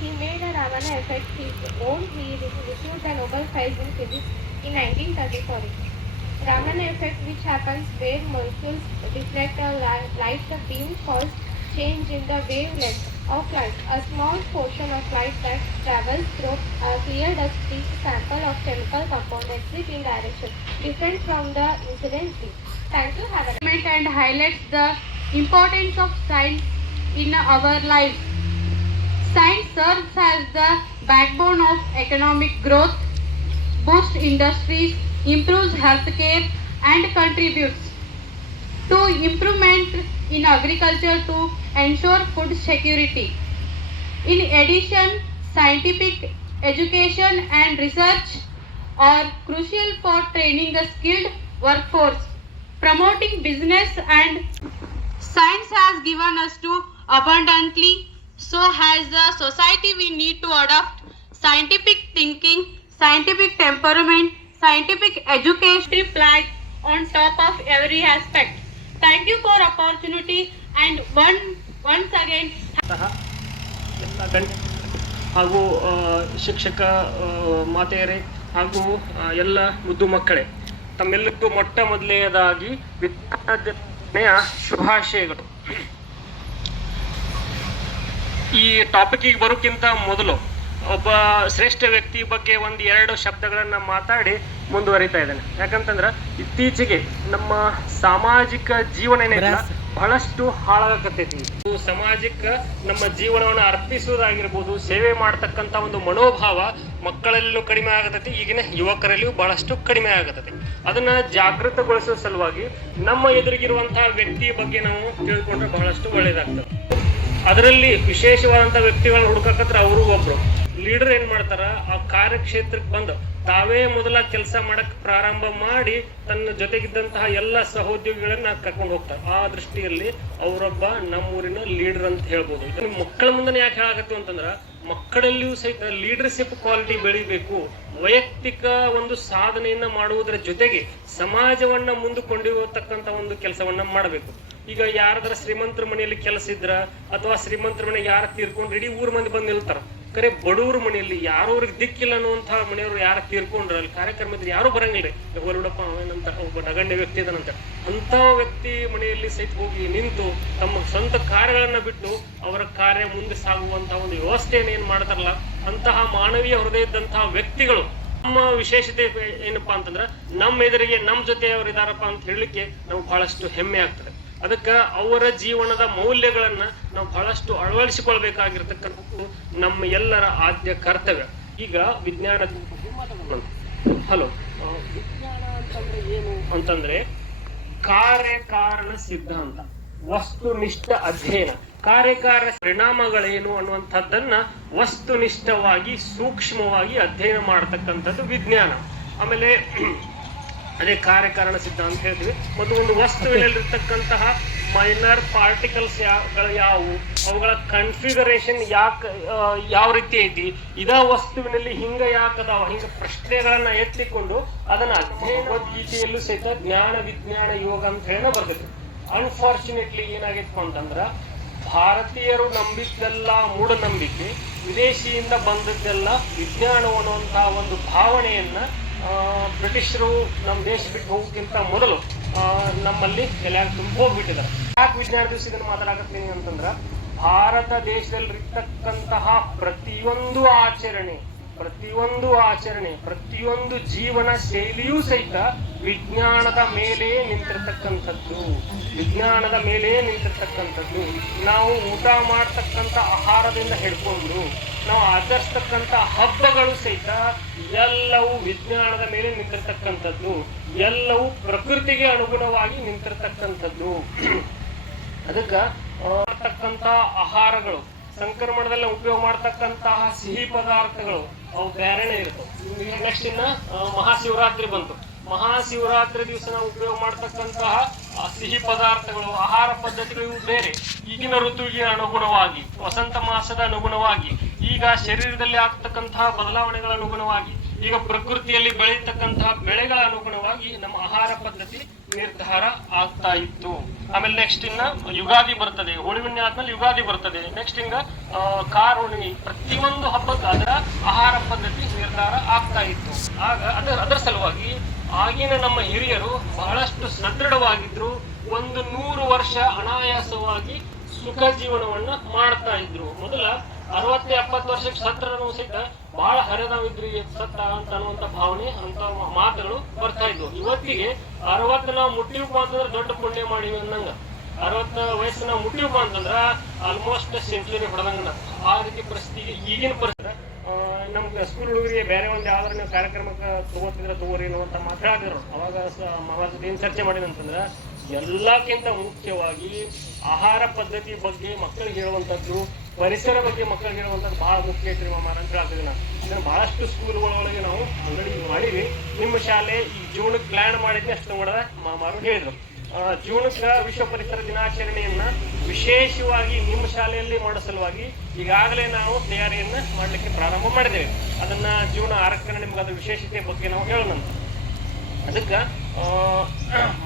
He made a Raman effect his own. He received the Nobel Prize in Physics in 1934. Raman effect, which happens where molecules reflect a light beam, causes change in the wavelength of light. A small portion of light that travels through a clear dust is a sample of chemical compound exit in direction different from the incident beam. Thank you. Have a and highlights the importance of science in our life. Science serves as the backbone of economic growth, boosts industries, improves healthcare, and contributes to improvement in agriculture to ensure food security. In addition, scientific education and research are crucial for training a skilled workforce, promoting business, and science has given us to abundantly. So has the society. We need to adopt scientific thinking, scientific temperament, scientific education flag on top of every aspect. Thank you for opportunity and once again ಹಾಗೂ ಶಿಕ್ಷಕ ಮಾತೆಯರೇ ಹಾಗೂ ಎಲ್ಲ ಮುದ್ದು ಮಕ್ಕಳೇ, ತಮ್ಮೆಲ್ಲರಿಗೂ ಮೊಟ್ಟ ಮೊದಲನೆಯದಾಗಿ ವಿದ್ಯಾರ್ಥಿ ದಿನದ ಶುಭಾಶಯಗಳು. ಈ ಟಾಪಿಕ್ಕಿಗೆ ಬರೋಕ್ಕಿಂತ ಮೊದಲು ಒಬ್ಬ ಶ್ರೇಷ್ಠ ವ್ಯಕ್ತಿ ಬಗ್ಗೆ ಒಂದು ಎರಡು ಶಬ್ದಗಳನ್ನು ಮಾತಾಡಿ ಮುಂದುವರಿತಾ ಇದ್ದೇನೆ. ಯಾಕಂತಂದ್ರೆ ಇತ್ತೀಚೆಗೆ ನಮ್ಮ ಸಾಮಾಜಿಕ ಜೀವನ ಏನಿಲ್ಲ ಬಹಳಷ್ಟು ಹಾಳಾಗಕತ್ತೈತಿ. ಸಮಾಜಕ್ಕೆ ನಮ್ಮ ಜೀವನವನ್ನು ಅರ್ಪಿಸುವುದಾಗಿರ್ಬೋದು, ಸೇವೆ ಮಾಡ್ತಕ್ಕಂಥ ಒಂದು ಮನೋಭಾವ ಮಕ್ಕಳಲ್ಲೂ ಕಡಿಮೆ ಆಗತೈತಿ, ಈಗಿನ ಯುವಕರಲ್ಲಿಯೂ ಬಹಳಷ್ಟು ಕಡಿಮೆ ಆಗತೈತಿ. ಅದನ್ನ ಜಾಗೃತಗೊಳಿಸುವ ಸಲುವಾಗಿ ನಮ್ಮ ಎದುರಿಗಿರುವಂತಹ ವ್ಯಕ್ತಿಯ ಬಗ್ಗೆ ನಾವು ತಿಳ್ಕೊಂಡ್ರೆ ಬಹಳಷ್ಟು ಒಳ್ಳೇದಾಗ್ತದೆ. ಅದರಲ್ಲಿ ವಿಶೇಷವಾದಂಥ ವ್ಯಕ್ತಿಗಳನ್ನ ಹುಡುಕಕತ್ರ ಅವರು ಒಬ್ರು ಲೀಡರ್ ಏನ್ ಮಾಡ್ತಾರ, ಆ ಕಾರ್ಯಕ್ಷೇತ್ರಕ್ಕೆ ಬಂದು ತಾವೇ ಮೊದಲ ಕೆಲಸ ಮಾಡಕ್ ಪ್ರಾರಂಭ ಮಾಡಿ ತನ್ನ ಜೊತೆಗಿದ್ದಂತಹ ಎಲ್ಲ ಸಹೋದ್ಯೋಗಿಗಳನ್ನ ಕರ್ಕೊಂಡು ಹೋಗ್ತಾರೆ. ಆ ದೃಷ್ಟಿಯಲ್ಲಿ ಅವರೊಬ್ಬ ನಮ್ಮೂರಿನ ಲೀಡರ್ ಅಂತ ಹೇಳ್ಬೋದು. ಇದನ್ನು ಮಕ್ಕಳ ಮುಂದೆ ಯಾಕೆ ಹೇಳಾಕತ್ತೀವಿ ಅಂತಂದ್ರ, ಮಕ್ಕಳಲ್ಲಿಯೂ ಸಹಿತ ಲೀಡರ್ಶಿಪ್ ಕ್ವಾಲಿಟಿ ಬೆಳಿಬೇಕು. ವೈಯಕ್ತಿಕ ಒಂದು ಸಾಧನೆಯನ್ನ ಮಾಡುವುದರ ಜೊತೆಗೆ ಸಮಾಜವನ್ನ ಮುಂದೆ ಕೊಂಡೊಯ್ಯತಕ್ಕಂಥ ಒಂದು ಕೆಲಸವನ್ನ ಮಾಡಬೇಕು. ಈಗ ಯಾರದಾರ ಶ್ರೀಮಂತರ ಮನೆಯಲ್ಲಿ ಕೆಲಸ ಇದ್ರ ಅಥವಾ ಶ್ರೀಮಂತರ ಮನೆಗೆ ಯಾರು ತೀರ್ಕೊಂಡ್ರೆ ಇಡೀ ಊರ್ ಮಂದಿ ಬಂದು ನಿಲ್ತಾರ. ಕರೆ ಬಡವ್ರ ಮನೆಯಲ್ಲಿ ಯಾರೋ ಅವ್ರಿಗೆ ದಿಕ್ಕಿಲ್ಲ ಅನ್ನುವಂತಹ ಮನೆಯವರು ಯಾರು ತೀರ್ಕೊಂಡ್ರ ಅಲ್ಲಿ ಕಾರ್ಯಕ್ರಮದಲ್ಲಿ ಯಾರು ಬರಂಗಿಲ್ಲ. ಹೊರಡಪ್ಪ ಅವನಂತ ಒಬ್ಬ ನಗಣ್ಯ ವ್ಯಕ್ತಿ ಇದನಂತ ಅಂತ ವ್ಯಕ್ತಿ ಮನೆಯಲ್ಲಿ ಸಹಿತ ಹೋಗಿ ನಿಂತು ತಮ್ಮ ಸ್ವಂತ ಕಾರ್ಯಗಳನ್ನ ಬಿಟ್ಟು ಅವರ ಕಾರ್ಯ ಮುಂದೆ ಸಾಗುವಂತಹ ಒಂದು ವ್ಯವಸ್ಥೆಯನ್ನು ಏನ್ ಮಾಡ್ತಾರಲ್ಲ, ಅಂತಹ ಮಾನವೀಯ ಹೃದಯ ಇದ್ದಂತಹ ವ್ಯಕ್ತಿಗಳು ನಮ್ಮ ವಿಶೇಷತೆ ಏನಪ್ಪಾ ಅಂತಂದ್ರ ನಮ್ಮ ಎದುರಿಗೆ ನಮ್ಮ ಜೊತೆ ಅವ್ರು ಇದಾರಪ್ಪ ಅಂತ ಹೇಳಲಿಕ್ಕೆ ನಾವು ಬಹಳಷ್ಟು ಹೆಮ್ಮೆ ಆಗ್ತದೆ. ಅದಕ್ಕೆ ಅವರ ಜೀವನದ ಮೌಲ್ಯಗಳನ್ನ ನಾವು ಬಹಳಷ್ಟು ಅಳವಡಿಸಿಕೊಳ್ಬೇಕಾಗಿರ್ತಕ್ಕಂಥದ್ದು ನಮ್ಮ ಎಲ್ಲರ ಆದ್ಯ ಕರ್ತವ್ಯ. ಈಗ ವಿಜ್ಞಾನ ವಿಜ್ಞಾನ ಅಂತಂದ್ರೆ ಏನು ಅಂತಂದ್ರೆ ಕಾರ್ಯಕಾರಣ ಸಿದ್ಧಾಂತ, ವಸ್ತುನಿಷ್ಠ ಅಧ್ಯಯನ, ಕಾರ್ಯಕಾರಣ ಪರಿಣಾಮಗಳೇನು ಅನ್ನುವಂಥದ್ದನ್ನ ವಸ್ತುನಿಷ್ಠವಾಗಿ ಸೂಕ್ಷ್ಮವಾಗಿ ಅಧ್ಯಯನ ಮಾಡತಕ್ಕಂಥದ್ದು ವಿಜ್ಞಾನ. ಆಮೇಲೆ ಅದೇ ಕಾರ್ಯಕಾರಣ ಸಿದ್ಧಾಂತ ಹೇಳ್ತೀವಿ. ಮತ್ತು ಒಂದು ವಸ್ತುವಿನಲ್ಲಿರ್ತಕ್ಕಂತಹ ಮೈನರ್ ಪಾರ್ಟಿಕಲ್ಸ್ ಯಾವುವು, ಅವುಗಳ ಕನ್ಫಿಗರೇಷನ್ ಯಾವ ರೀತಿ ಐತಿ, ಇದ ವಸ್ತುವಿನಲ್ಲಿ ಹಿಂಗ ಯಾಕದಾವ, ಹಿಂಗ ಪ್ರಶ್ನೆಗಳನ್ನ ಎತ್ತಿಕೊಂಡು ಅದನ್ನ ಅಧ್ಯಯನ ಗೀತೆಯಲ್ಲೂ ಸಹಿತ ಜ್ಞಾನ ವಿಜ್ಞಾನ ಯೋಗ ಅಂತ ಹೇಳ ಬರ್ತೈತಿ. ಅನ್ಫಾರ್ಚುನೇಟ್ಲಿ ಏನಾಗಿತ್ತು ಅಂತಂದ್ರ, ಭಾರತೀಯರು ನಂಬಿದ್ದೆಲ್ಲ ಮೂಢನಂಬಿಕೆ, ವಿದೇಶಿಯಿಂದ ಬಂದದ್ದೆಲ್ಲ ವಿಜ್ಞಾನ ಅನ್ನುವಂತಹ ಒಂದು ಭಾವನೆಯನ್ನ ಬ್ರಿಟಿಷರು ನಮ್ಮ ದೇಶ ಬಿಟ್ಟು ಹೋಗೋಕ್ಕಿಂತ ಮೊದಲು ನಮ್ಮಲ್ಲಿ ತಲೆಯಾಗಿ ತುಂಬ ಹೋಗ್ಬಿಟ್ಟಿದ್ದಾರೆ. ಯಾಕೆ ವಿಜ್ಞಾನ ದಿವಸ ಇದನ್ನು ಮಾತಾಡಕತ್ತೀನಿ ಅಂತಂದ್ರೆ, ಭಾರತ ದೇಶದಲ್ಲಿರ್ತಕ್ಕಂತಹ ಪ್ರತಿಯೊಂದು ಆಚರಣೆ, ಪ್ರತಿಯೊಂದು ಜೀವನ ಶೈಲಿಯೂ ಸಹಿತ ವಿಜ್ಞಾನದ ಮೇಲೆ ನಿಂತಿರ್ತಕ್ಕಂಥದ್ದು. ನಾವು ಊಟ ಮಾಡ್ತಕ್ಕಂಥ ಆಹಾರದಿಂದ ಹಿಡ್ಕೊಂಡು ನಾವು ಆಚರಿಸ್ತಕ್ಕಂಥ ಹಬ್ಬಗಳು ಸಹಿತ ಎಲ್ಲವೂ ವಿಜ್ಞಾನದ ಮೇಲೆ ನಿಂತಿರ್ತಕ್ಕಂಥದ್ದು, ಎಲ್ಲವೂ ಪ್ರಕೃತಿಗೆ ಅನುಗುಣವಾಗಿ ನಿಂತಿರ್ತಕ್ಕಂಥದ್ದು. ಅದಕ್ಕೆ ಆಹಾರಗಳು, ಸಂಕ್ರಮಣದಲ್ಲಿ ಉಪಯೋಗ ಮಾಡ್ತಕ್ಕಂತಹ ಸಿಹಿ ಪದಾರ್ಥಗಳು ಅವು ಬೇರೆನೆ ಇರ್ತವೆ. ನೆಕ್ಸ್ಟ್ ಇನ್ನ ಮಹಾಶಿವರಾತ್ರಿ ಬಂತು. ಮಹಾಶಿವರಾತ್ರಿ ದಿವಸ ನಾವು ಉಪಯೋಗ ಮಾಡ್ತಕ್ಕಂತಹ ಸಿಹಿ ಪದಾರ್ಥಗಳು, ಆಹಾರ ಪದ್ಧತಿಗಳು ಬೇರೆ. ಈಗಿನ ಋತುವಿಗೆ ಅನುಗುಣವಾಗಿ, ವಸಂತ ಮಾಸದ ಅನುಗುಣವಾಗಿ, ಈಗ ಶರೀರದಲ್ಲಿ ಆಗ್ತಕ್ಕಂತಹ ಬದಲಾವಣೆಗಳ ಅನುಗುಣವಾಗಿ, ಈಗ ಪ್ರಕೃತಿಯಲ್ಲಿ ಬೆಳೆಯತಕ್ಕಂತಹ ಬೆಳೆಗಳ ಅನುಗುಣವಾಗಿ ನಮ್ಮ ಆಹಾರ ಪದ್ಧತಿ ನಿರ್ಧಾರ ಆಗ್ತಾ ಇತ್ತು. ಆಮೇಲೆ ನೆಕ್ಸ್ಟ್ ಇನ್ನ ಯುಗಾದಿ ಬರ್ತದೆ, ಹೋಳಿ ಹುಣ್ಣಿಮೆ ಆದ್ಮೇಲೆ ಯುಗಾದಿ ಬರ್ತದೆ. ನೆಕ್ಸ್ಟ್ ಹಿಂಗ ಕಾರ ಹುಣ್ಣಿಮೆ, ಪ್ರತಿಯೊಂದು ಹಬ್ಬಕ್ಕೆ ಅದರ ಆಹಾರ ಪದ್ಧತಿ ನಿರ್ಧಾರ ಆಗ್ತಾ ಇತ್ತು. ಆಗ ಅದರ ಸಲುವಾಗಿ ಆಗಿನ ನಮ್ಮ ಹಿರಿಯರು ಬಹಳಷ್ಟು ಸದೃಢವಾಗಿದ್ರು. 100 ವರ್ಷ ಅನಾಯಾಸವಾಗಿ ಸುಖ ಜೀವನವನ್ನ ಮಾಡ್ತಾ ಇದ್ರು. ಮೊದಲ 60-70 ವರ್ಷಕ್ಕೆ ಸತ್ರನೂ ಸಹಿತ ಬಹಳ ಹರಿದಾವಿದ್ರಿ ಸತ್ತ ಅಂತ ಅನ್ನುವಂತ ಭಾವನೆ ಅಂತ ಮಾತುಗಳು ಬರ್ತಾ ಇದ್ವು. ಇವತ್ತಿಗೆ 60 ನಾವು ಮುಟ್ಟಿವಪ್ಪ ಅಂತಂದ್ರೆ ದೊಡ್ಡ ಪುಣ್ಯ ಮಾಡಿವಿ ಅನ್ನಂಗ, 60 ವಯಸ್ಸು ನಾವು ಮುಟ್ಟಿವಪ್ಪ ಅಂತಂದ್ರ ಆಲ್ಮೋಸ್ಟ್ ಸೆಂಚುರಿ ಹೊಡೆದಂಗ. ಆ ರೀತಿ ಪರಿಸ್ಥಿತಿಗೆ ಈಗಿನ ಪರಿಸ್ಥಿತಿ. ನಮ್ಗೆ ಸ್ಕೂಲ್ ಹುಡುಗರಿಗೆ ಬೇರೆ ಒಂದು ಯಾವ್ದಾರು ನೀವು ಕಾರ್ಯಕ್ರಮಕ್ಕೆ ತಗೋರಿ ಅನ್ನುವಂತ ಮಾತಾಡಿದ್ರು. ಅವಾಗ ಏನ್ ಚರ್ಚೆ ಮಾಡಿದಂತಂದ್ರ, ಎಲ್ಲಕ್ಕಿಂತ ಮುಖ್ಯವಾಗಿ ಆಹಾರ ಪದ್ಧತಿ ಬಗ್ಗೆ ಮಕ್ಕಳಿಗೆ ಹೇಳುವಂಥದ್ದು, ಪರಿಸರ ಬಗ್ಗೆ ಮಕ್ಕಳಿಗೆ ಹೇಳುವಂಥದ್ದು ಬಹಳ ಮುಖ್ಯ ಐತ್ರಿ ಮಾಮ ಅಂತ ಹೇಳ್ತಿದ್ವಿ. ಇದನ್ನು ಬಹಳಷ್ಟು ಸ್ಕೂಲ್ಗಳೊಳಗೆ ನಾವು ಅಂಗಡಿ ಮಾಡಿವಿ. ನಿಮ್ಮ ಶಾಲೆ ಈ ಜೂನ್ಗೆ ಪ್ಲಾನ್ ಮಾಡಿದ್ವಿ ಅಷ್ಟು ನೋಡದ ಮಾಮಾರು ಹೇಳಿದ್ರು. ಜೂನ್ಗೆ ವಿಶ್ವ ಪರಿಸರ ದಿನಾಚರಣೆಯನ್ನ ವಿಶೇಷವಾಗಿ ನಿಮ್ಮ ಶಾಲೆಯಲ್ಲಿ ಮಾಡೋ ಸಲುವಾಗಿ ಈಗಾಗಲೇ ನಾವು ತಯಾರಿಯನ್ನ ಮಾಡಲಿಕ್ಕೆ ಪ್ರಾರಂಭ ಮಾಡಿದ್ದೇವೆ. ಅದನ್ನ ಜೂನ್ 6ಕ್ಕೆ ನಿಮ್ಗೆ ಅದ್ರ ವಿಶೇಷತೆ ಬಗ್ಗೆ ನಾವು ಹೇಳೋಣ. ಅದಕ್ಕೆ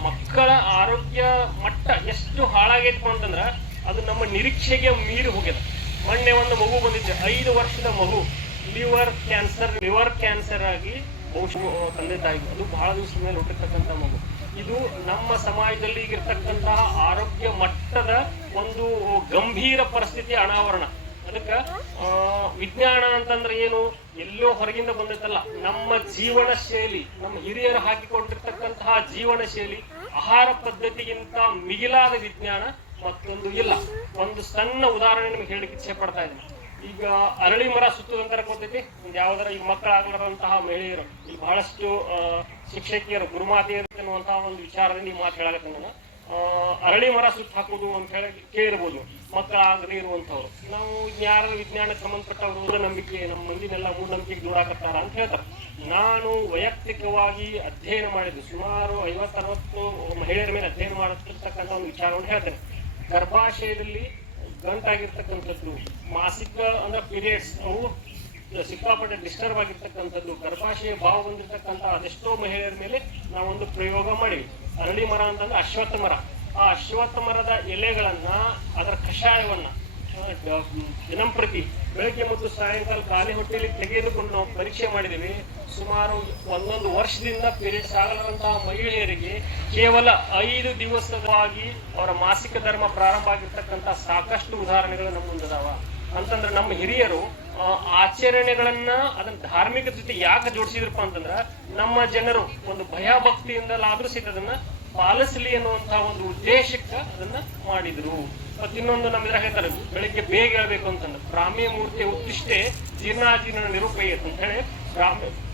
ಮಕ್ಕಳ ಆರೋಗ್ಯ ಮಟ್ಟ ಎಷ್ಟು ಹಾಳಾಗೈತಪ್ಪ ಅಂತಂದ್ರ ಅದು ನಮ್ಮ ನಿರೀಕ್ಷೆಗೆ ಮೀರಿ ಹೋಗ್ಯದ. ಮೊನ್ನೆ ಒಂದು ಮಗು ಬಂದಿದ್ದೆ, 5 ವರ್ಷದ ಮಗು, ಲಿವರ್ ಕ್ಯಾನ್ಸರ್ ಆಗಿ ಬಹುಶಃ ತಂದೆ ತಾಯಿಗೆ, ಅದು ಬಹಳ ದಿವಸದ ಮೇಲೆ ಹುಟ್ಟಿರ್ತಕ್ಕಂಥ ಮಗು. ಇದು ನಮ್ಮ ಸಮಾಜದಲ್ಲಿ ಈಗಿರ್ತಕ್ಕಂತಹ ಆರೋಗ್ಯ ಮಟ್ಟದ ಒಂದು ಗಂಭೀರ ಪರಿಸ್ಥಿತಿ ಅನಾವರಣ. ಅದಕ್ಕೆ ವಿಜ್ಞಾನ ಅಂತಂದ್ರೆ ಏನು, ಎಲ್ಲೋ ಹೊರಗಿಂದ ಬಂದೈತಲ್ಲ, ನಮ್ಮ ಜೀವನ ಶೈಲಿ, ನಮ್ಮ ಹಿರಿಯರು ಹಾಕಿಕೊಂಡಿರ್ತಕ್ಕಂತಹ ಜೀವನ ಶೈಲಿ, ಆಹಾರ ಪದ್ಧತಿಗಿಂತ ಮಿಗಿಲಾದ ವಿಜ್ಞಾನ ಮತ್ತೊಂದು ಇಲ್ಲ. ಒಂದು ಸಣ್ಣ ಉದಾಹರಣೆ ನಿಮ್ಗೆ ಹೇಳಿಕ್ಕೆ ಇಚ್ಛೆ ಪಡ್ತಾ ಇದ್ದೀನಿ. ಈಗ ಅರಳಿ ಮರ ಸುತ್ತುದಂತರ ಗೊತ್ತೈತಿ. ಯಾವ್ದಾರ ಈಗ ಮಕ್ಕಳಾಗಲಾರಂತಹ ಮಹಿಳೆಯರು, ಇಲ್ಲಿ ಬಹಳಷ್ಟು ಶಿಕ್ಷಕಿಯರು, ಗುರುಮಾತೆಯರು ಅನ್ನುವಂತಹ ಒಂದು ವಿಚಾರದಿಂದ ಈ ಮಾತು ಹೇಳಕತ್ತೀನಿ ನಾನು. ಅರಳಿ ಮರ ಸುತ್ತ ಹಾಕುದು ಅಂತ ಹೇಳಿ ಕೇಳಿರ್ಬೋದು, ಮಕ್ಕಳಾಗದೇ ಇರುವಂತವ್ರು. ನಾವು ಯಾರ ವಿಜ್ಞಾನಕ್ಕೆ ಸಂಬಂಧಪಟ್ಟವರು ಮೂಢನಂಬಿಕೆ, ನಮ್ಮ ಮಂದಿನೆಲ್ಲ ಮೂಢನಂಬಿಕೆಗೆ ದೂರಾಕತ್ತಾರ ಅಂತ ಹೇಳ್ತಾರೆ. ನಾನು ವೈಯಕ್ತಿಕವಾಗಿ ಅಧ್ಯಯನ ಮಾಡಿದ್ದು ಸುಮಾರು 50-60 ಮಹಿಳೆಯರ ಮೇಲೆ ಅಧ್ಯಯನ ಮಾಡಿರ್ತಕ್ಕಂಥ ಒಂದು ವಿಚಾರವನ್ನು ಹೇಳ್ತೇನೆ. ಗರ್ಭಾಶಯದಲ್ಲಿ ಗಂಟಾಗಿರ್ತಕ್ಕಂಥದ್ದು, ಮಾಸಿಕ ಅಂದ್ರೆ ಪೀರಿಯಡ್ಸ್, ಅವು ಸಿಕ್ಕಾಪಟ್ಟೆ ಡಿಸ್ಟರ್ಬ್ ಆಗಿರ್ತಕ್ಕಂಥದ್ದು, ಗರ್ಭಾಶಯ ಭಾವ ಬಂದಿರತಕ್ಕಂಥ ಅದೆಷ್ಟೋ ಮಹಿಳೆಯರ ಮೇಲೆ ನಾವೊಂದು ಪ್ರಯೋಗ ಮಾಡಿವಿ. ಅರಳಿ ಮರ ಅಂತಂದ್ರೆ ಅಶ್ವತ್ಥ ಮರ. ಆ ಅಶ್ವತ್ಥ ಮರದ ಎಲೆಗಳನ್ನ, ಅದರ ಕಷಾಯವನ್ನ ದಿನಂಪ್ರತಿ ಬೆಳಗ್ಗೆ ಮತ್ತು ಸಾಯಂಕಾಲ ಖಾಲಿ ಹೊಟ್ಟೆಯಲ್ಲಿ ತೆಗೆದುಕೊಂಡು ನಾವು ಪರೀಕ್ಷೆ ಮಾಡಿದ್ದೀವಿ. ಸುಮಾರು 1 ವರ್ಷದಿಂದ ಪೀರಿಯಡ್ಸ್ ಆಗಲಾರಂತಹ ಮಹಿಳೆಯರಿಗೆ ಕೇವಲ 5 ದಿವಸವಾಗಿ ಅವರ ಮಾಸಿಕ ಧರ್ಮ ಪ್ರಾರಂಭ ಆಗಿರ್ತಕ್ಕಂಥ ಸಾಕಷ್ಟು ಉದಾಹರಣೆಗಳು ನಮ್ಮ ಮುಂದದಾವ. ಅಂತಂದ್ರೆ ನಮ್ಮ ಹಿರಿಯರು ಆಚರಣೆಗಳನ್ನ ಅದನ್ನ ಧಾರ್ಮಿಕ ಜೊತೆ ಯಾಕೆ ಜೋಡಿಸಿದ್ರಪ್ಪ ಅಂತಂದ್ರ, ನಮ್ಮ ಜನರು ಒಂದು ಭಯಭಕ್ತಿಯಿಂದಲಾದ್ರೂ ಸಹಿತ ಅದನ್ನ ಪಾಲಿಸಲಿ ಅನ್ನುವಂತಹ ಒಂದು ಉದ್ದೇಶಕ್ಕೆ ಅದನ್ನ ಮಾಡಿದ್ರು. ಮತ್ತಿನ್ನೊಂದು ನಮ್ಮ ಇದ್ರಾಗ ಹೇಳ್ತಾರೆ, ಬೆಳಿಗ್ಗೆ ಬೇಗ ಹೇಳ್ಬೇಕು ಅಂತಂದ್ರೆ ಬ್ರಾಹ್ಮಿ ಮೂರ್ತಿಯ ಉತ್ತಿಷ್ಟೇ ಜೀರ್ಣಾಜೀರ್ಣ ನಿರೂಪಯತ್ ಅಂತ ಹೇಳಿ,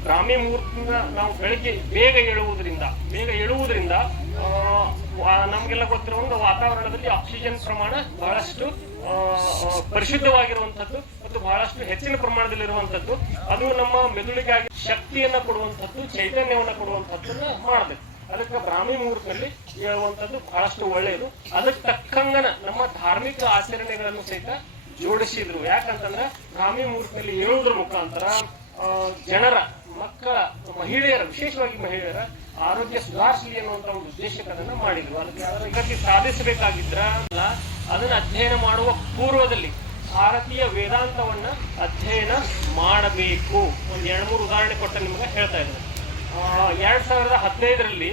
ಬ್ರಾಹ್ಮಿ ಮುಹೂರ್ತದಿಂದ ನಾವು ಬೆಳಿಗ್ಗೆ ಬೇಗ ಏಳುವುದರಿಂದ ನಮ್ಗೆಲ್ಲ ಗೊತ್ತಿರೋ ವಾತಾವರಣದಲ್ಲಿ ಆಕ್ಸಿಜನ್ ಪ್ರಮಾಣ ಬಹಳಷ್ಟು ಪರಿಶುದ್ಧವಾಗಿರುವಂತದ್ದು ಮತ್ತು ಬಹಳಷ್ಟು ಹೆಚ್ಚಿನ ಪ್ರಮಾಣದಲ್ಲಿರುವಂತದ್ದು. ಅದು ನಮ್ಮ ಮೆದುಳಿಗಾಗಿ ಶಕ್ತಿಯನ್ನ ಕೊಡುವಂಥದ್ದು, ಚೈತನ್ಯವನ್ನ ಕೊಡುವಂಥದ್ದನ್ನ ಮಾಡಬೇಕು. ಅದಕ್ಕೆ ಬ್ರಾಹ್ಮಿ ಮುಹೂರ್ತದಲ್ಲಿ ಹೇಳುವಂಥದ್ದು ಬಹಳಷ್ಟು ಒಳ್ಳೆಯದು. ಅದಕ್ಕೆ ತಕ್ಕಂಗನ ನಮ್ಮ ಧಾರ್ಮಿಕ ಆಚರಣೆಗಳನ್ನು ಸಹಿತ ಜೋಡಿಸಿದ್ರು. ಯಾಕಂತಂದ್ರೆ ಬ್ರಾಹ್ಮಿ ಮುಹೂರ್ತದಲ್ಲಿ ಹೇಳುವುದ್ರ ಮುಖಾಂತರ ಜನರ, ಮಕ್ಕಳ, ಮಹಿಳೆಯರ, ವಿಶೇಷವಾಗಿ ಮಹಿಳೆಯರ ಆರೋಗ್ಯ ಸುಧಾರಿಸಲಿ ಅನ್ನುವಂತ ಒಂದು ಉದ್ದೇಶಕ್ಕೆ ಅದನ್ನ ಮಾಡಿದ್ರು. ಅದಕ್ಕೆ ಅದರ ಸಾಧಿಸಬೇಕಾಗಿದ್ರ ಅದನ್ನ ಅಧ್ಯಯನ ಮಾಡುವ ಪೂರ್ವದಲ್ಲಿ ಭಾರತೀಯ ವೇದಾಂತವನ್ನ ಅಧ್ಯಯನ ಮಾಡಬೇಕು. ಒಂದು 2-3 ಉದಾಹರಣೆ ಕೊಟ್ಟು ನಿಮ್ಗೆ ಹೇಳ್ತಾ ಇದ್ದಾರೆ. 2015ರಲ್ಲಿ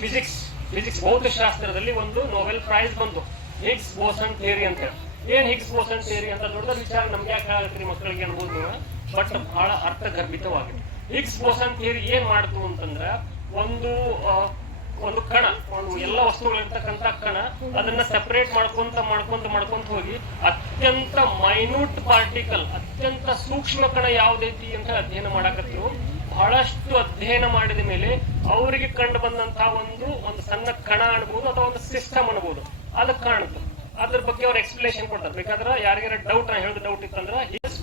ಫಿಸಿಕ್ಸ್ ಫಿಸಿಕ್ಸ್ ಭೌತಶಾಸ್ತ್ರದಲ್ಲಿ ಒಂದು ನೊಬೆಲ್ ಪ್ರೈಸ್ ಬಂತು, ಹಿಗ್ಸ್ ಬೋಸನ್ ಥಿಯರಿ ಅಂತ ಹೇಳಿ. ಏನ್ ಹಿಗ್ಸ್ ಬೋಸನ್ ಥಿಯರಿ ಅಂತ ದೊಡ್ಡ ವಿಚಾರ ನಮ್ಗೆ ಯಾಕೆ ಆಗತ್ರಿ ಮಕ್ಕಳಿಗೆ ಅನ್ಬೋದು ನೀವು, ಬಟ್ ಬಹಳ ಅರ್ಥಗರ್ಭಿತವಾಗಿದೆ. ಹಿಗ್ಸ್ ಬೋಸನ್ ಥಿಯರಿ ಏನ್ ಮಾಡ್ತು ಅಂತಂದ್ರ ಒಂದು ಕಣ, ಎಲ್ಲ ವಸ್ತುಗಳಿರ್ತಕ್ಕಂಥ ಕಣ, ಅದನ್ನ ಸೆಪರೇಟ್ ಮಾಡ್ಕೊಂತ ಹೋಗಿ ಅತ್ಯಂತ ಮೈನ್ಯೂಟ್ ಪಾರ್ಟಿಕಲ್, ಅತ್ಯಂತ ಸೂಕ್ಷ್ಮ ಕಣ ಯಾವ್ದೈತಿ ಅಂತ ಅಧ್ಯಯನ ಮಾಡಾಕತ್ತೀವಿ. ಬಹಳಷ್ಟು ಅಧ್ಯಯನ ಮಾಡಿದ ಮೇಲೆ ಅವರಿಗೆ ಕಂಡು ಬಂದಂತಹ ಒಂದು ಸಣ್ಣ ಕಣ ಅನ್ಬೋದು ಅಥವಾ ಒಂದು ಸಿಸ್ಟಮ್ ಅನ್ಬೋದು, ಅದು ಕಾಣುತ್ತೆ. ಅದ್ರ ಬಗ್ಗೆ ಅವ್ರು ಎಕ್ಸ್ಪ್ಲೇಷನ್ ಕೊಡ್ತಾರೆ. ಬೇಕಾದ್ರೆ ಯಾರಿಗಾರ ಡೌಟ್ ಹೇಳಿದ ಡೌಟ್ ಇತ್ತಂದ್ರೆ HIGS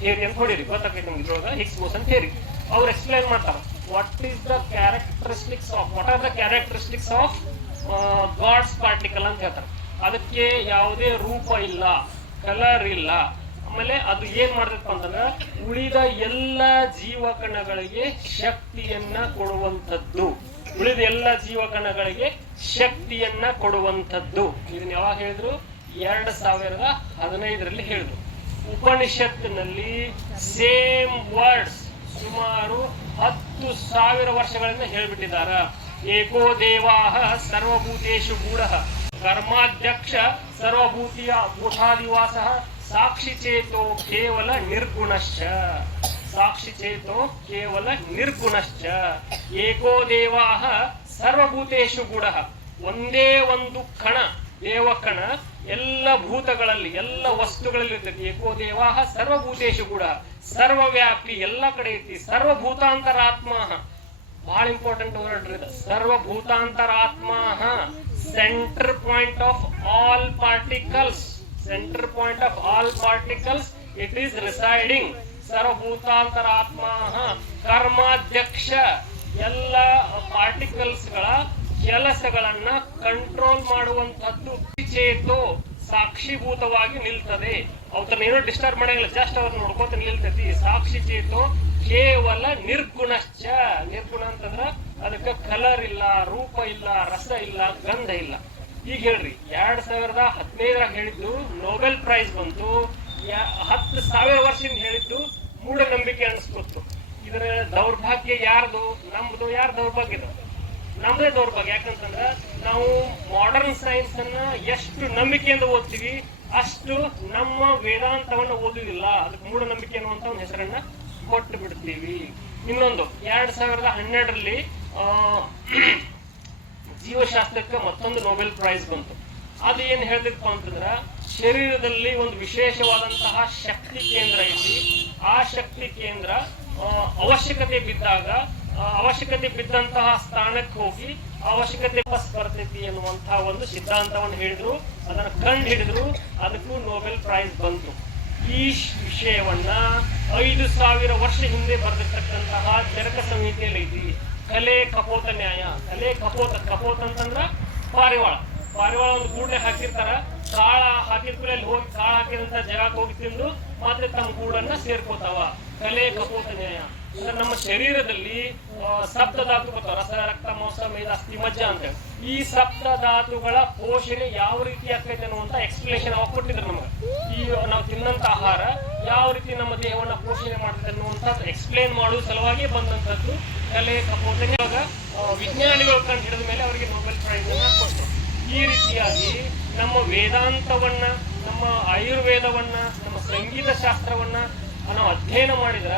ಥಿಯರಿ ಅಂತ ಹೊಡಿರಿ, ಗೊತ್ತಾಗ್ತೈತೆ ನಮ್ಗೆ ಇದ್ರೊಳಗ ಹಿಗ್ಸ್ ಬೋಸನ್ ಥಿಯರಿ. ಅವ್ರು ಎಕ್ಸ್ಪ್ಲೇನ್ ಮಾಡ್ತಾರೆ what are the characteristics of God's particle ಅಂತ ಹೇಳ್ತಾರೆ. ಅದಕ್ಕೆ ಯಾವುದೇ ರೂಪ ಇಲ್ಲ, ಕಲರ್ ಇಲ್ಲ. ಆಮೇಲೆ ಅದು ಏನ್ ಮಾಡ್ತೈತಪ್ಪ ಅಂತಂದ್ರೆ ಉಳಿದ ಎಲ್ಲ ಜೀವಕಣಗಳಿಗೆ ಶಕ್ತಿಯನ್ನ ಕೊಡುವಂಥದ್ದು, ಉಳಿದ ಎಲ್ಲ ಜೀವಕಣಗಳಿಗೆ ಶಕ್ತಿಯನ್ನ ಕೊಡುವಂಥದ್ದು. ಇದನ್ನ ಯಾವಾಗ ಹೇಳಿದ್ರು? 2015ರಲ್ಲಿ ಹೇಳಿದ್ರು. ಉಪನಿಷತ್ತಿನಲ್ಲಿ ಸೇಮ್ ವರ್ಡ್ಸ್ ಸುಮಾರು 10,000 ವರ್ಷಗಳಿಂದ ಹೇಳ್ಬಿಟ್ಟಿದಾರ. ಏಕೋ ದೇವಾಹ ಸರ್ವಭೂತೇಷು ಗೂಢಃ ಕರ್ಮಾಧ್ಯಕ್ಷ ಸರ್ವಭೂತಿಯ ಭೂತಾದಿವಾಸ ಸಾಕ್ಷಿ ಚೇತೋ ಕೇವಲ ನಿರ್ಗುಣಶ್ಚ. ಸಾಕ್ಷಿ ಚೇತೋ ಕೇವಲ ನಿರ್ಗುಣಶ್ಚ. ಏಕೋ ದೇವಾಹ ಸರ್ವಭೂತೇಷು ಗೂಢಃ. ಒಂದೇ ಒಂದು ಕಣ, ದೇವಕಣ ಎಲ್ಲ ಭೂತಗಳಲ್ಲಿ, ಎಲ್ಲ ವಸ್ತುಗಳಲ್ಲಿ ಇರ್ತೈತಿ. ಏಕೋ ದೇವಾಹ ಸರ್ವಭೂತೇಷು ಗೂಢ, ಸರ್ವವ್ಯಾಪಿ, ಎಲ್ಲ ಕಡೆ ಐತಿ. ಸರ್ವಭೂತಾಂತರಾತ್ಮ, ಬಹಳ ಇಂಪಾರ್ಟೆಂಟ್ ವರ್ಡ್ ಇದು. ಸರ್ವಭೂತಾಂತರಾತ್ಮ, centre point of all particles, centre point of all particles it is residing. ಸರ್ವಭೂತಾಂತರಾತ್ಮ ಕರ್ಮಾಧ್ಯಕ್ಷ, ಎಲ್ಲ ಪಾರ್ಟಿಕಲ್ಸ್ ಗಳ ಕೆಲಸಗಳನ್ನ ಕಂಟ್ರೋಲ್ ಮಾಡುವಂತದ್ದು. ಚೇತೋ ಸಾಕ್ಷಿಭೂತವಾಗಿ ನಿಲ್ತದೆ. ಅವತ್ತನ್ನೇನೋ ಡಿಸ್ಟರ್ಬ್ ಮಾಡಂಗಿಲ್ಲ, ಜಸ್ಟ್ ಅವ್ರನ್ನ ನೋಡ್ಕೋತ ನಿಲ್ತೈತಿ. ಸಾಕ್ಷಿ ಚೇತೋ ಕೇವಲ ನಿರ್ಗುಣಶ್ಚ. ನಿರ್ಗುಣ ಅಂತಂದ್ರ ಅದಕ್ಕೆ ಕಲರ್ ಇಲ್ಲ, ರೂಪ ಇಲ್ಲ, ರಸ ಇಲ್ಲ, ಗಂಧ ಇಲ್ಲ. ಈಗ ಹೇಳ್ರಿ, 2015 ಹೇಳಿದ್ದು ನೊಬೆಲ್ ಪ್ರೈಸ್ ಬಂತು. 10,000 ವರ್ಷದಿಂದ ಹೇಳಿದ್ದು ಮೂಢನಂಬಿಕೆ ಅನಿಸ್ಕೊತ್ತು. ಇದರ ದೌರ್ಭಾಗ್ಯ ಯಾರ್ದು? ನಮ್ದು. ಯಾರ ದೌರ್ಭಾಗ್ಯದ? ನಮ್ದೇ ದೌರ್ಭಾಗ್ಯ. ಯಾಕಂತಂದ್ರ ನಾವು ಮಾಡರ್ನ್ ಸೈನ್ಸ್ ಅನ್ನ ಎಷ್ಟು ನಂಬಿಕೆಯಿಂದ ಓದ್ತೀವಿ ಅಷ್ಟು ನಮ್ಮ ವೇದಾಂತವನ್ನ ಓದುವುದಿಲ್ಲ. ಅದಕ್ಕೆ ಮೂಢನಂಬಿಕೆ ಅನ್ನುವಂತ ಒಂದು ಹೆಸರನ್ನ ಕೊಟ್ಟು ಬಿಡ್ತೀವಿ. ಇನ್ನೊಂದು 2012ರಲ್ಲಿ ಜೀವಶಾಸ್ತ್ರಕ್ಕೆ ಮತ್ತೊಂದು ನೊಬೆಲ್ ಪ್ರೈಸ್ ಬಂತು. ಅದು ಏನ್ ಹೇಳ್ತಿತ್ತು ಅಂತಂದ್ರ ಶರೀರದಲ್ಲಿ ಒಂದು ವಿಶೇಷವಾದಂತಹ ಶಕ್ತಿ ಕೇಂದ್ರ ಐತಿ. ಆ ಶಕ್ತಿ ಕೇಂದ್ರ ಅವಶ್ಯಕತೆ ಬಿದ್ದಂತಹ ಸ್ಥಾನಕ್ಕೆ ಹೋಗಿ ಅವಶ್ಯಕತೆ ಬರ್ತೈತಿ ಅನ್ನುವಂತಹ ಒಂದು ಸಿದ್ಧಾಂತವನ್ನು ಹೇಳಿದ್ರು. ಅದನ್ನ ಕಂಡು ಹಿಡಿದ್ರು. ಅದಕ್ಕೂ ನೊಬೆಲ್ ಪ್ರೈಸ್ ಬಂತು. ಈ ವಿಷಯವನ್ನ 5,000 ವರ್ಷ ಹಿಂದೆ ಬರೆದಿರ್ತಕ್ಕಂತಹ ಚರಕ ಸಂಹಿತೆಯಲ್ಲಿ ಐತಿ. ಕಲೆ ಕಪೋತ ನ್ಯಾಯ. ಕಲೆ ಕಪೋತ ಅಂತಂದ್ರ ಪಾರಿವಾಳ ಒಂದು ಗೂಡ್ಲೆ ಹಾಕಿರ್ತಾರ. ಕಾಳ ಹಾಕಿದ್ಮೇಲೆ ಅಲ್ಲಿ ಹೋಗಿ ಕಾಳ ಹಾಕಿದಂತ ಜಾಗಕ್ಕೆ ಹೋಗಿ ತಿಂದು ಮತ್ತೆ ತಮ್ಮ ಗೂಡನ್ನ ಸೇರ್ಕೋತಾವ. ಕಲೆ ಕಪೋತ ನ್ಯಾಯ. ಅಂದ್ರೆ ನಮ್ಮ ಶರೀರದಲ್ಲಿ ಸಪ್ತಧಾತು ಬರ್ತಾವ. ರಸ, ರಕ್ತ, ಮಾಂಸ, ಮೇದ, ಅಸ್ಥಿ, ಮಜ್ಜ ಅಂತ ಹೇಳಿ. ಈ ಸಪ್ತಧಾತುಗಳ ಪೋಷಣೆ ಯಾವ ರೀತಿ ಆಗ್ತೈತೆ ಅನ್ನುವಂತ ಎಕ್ಸ್ಪ್ಲೇಷನ್ ಅವಾಗ ಕೊಟ್ಟಿದ್ರು ನಮ್ಗೆ. ಈ ನಾವು ತಿನ್ನಂತ ಆಹಾರ ಯಾವ ರೀತಿ ನಮ್ಮ ದೇಹವನ್ನ ಪೋಷಣೆ ಮಾಡ್ತದೆ ಅನ್ನುವಂತ ಎಕ್ಸ್ಪ್ಲೇನ್ ಮಾಡುವ ಸಲುವಾಗಿ ಬಂದಂತದ್ದು ಕಲೆ ಕಪೋತ. ಇವಾಗ ವಿಜ್ಞಾನಿಗಳು ಕಂಡು ಹಿಡಿದ ಮೇಲೆ ಅವರಿಗೆ ನೊಬೆಲ್ ಪ್ರೈಸ್ ಅನ್ನ ಕೊಟ್ಟರು. ಈ ರೀತಿಯಾಗಿ ನಮ್ಮ ವೇದಾಂತವನ್ನ, ನಮ್ಮ ಆಯುರ್ವೇದವನ್ನ, ನಮ್ಮ ಸಂಗೀತ ಶಾಸ್ತ್ರವನ್ನ ನಾವು ಅಧ್ಯಯನ ಮಾಡಿದ್ರ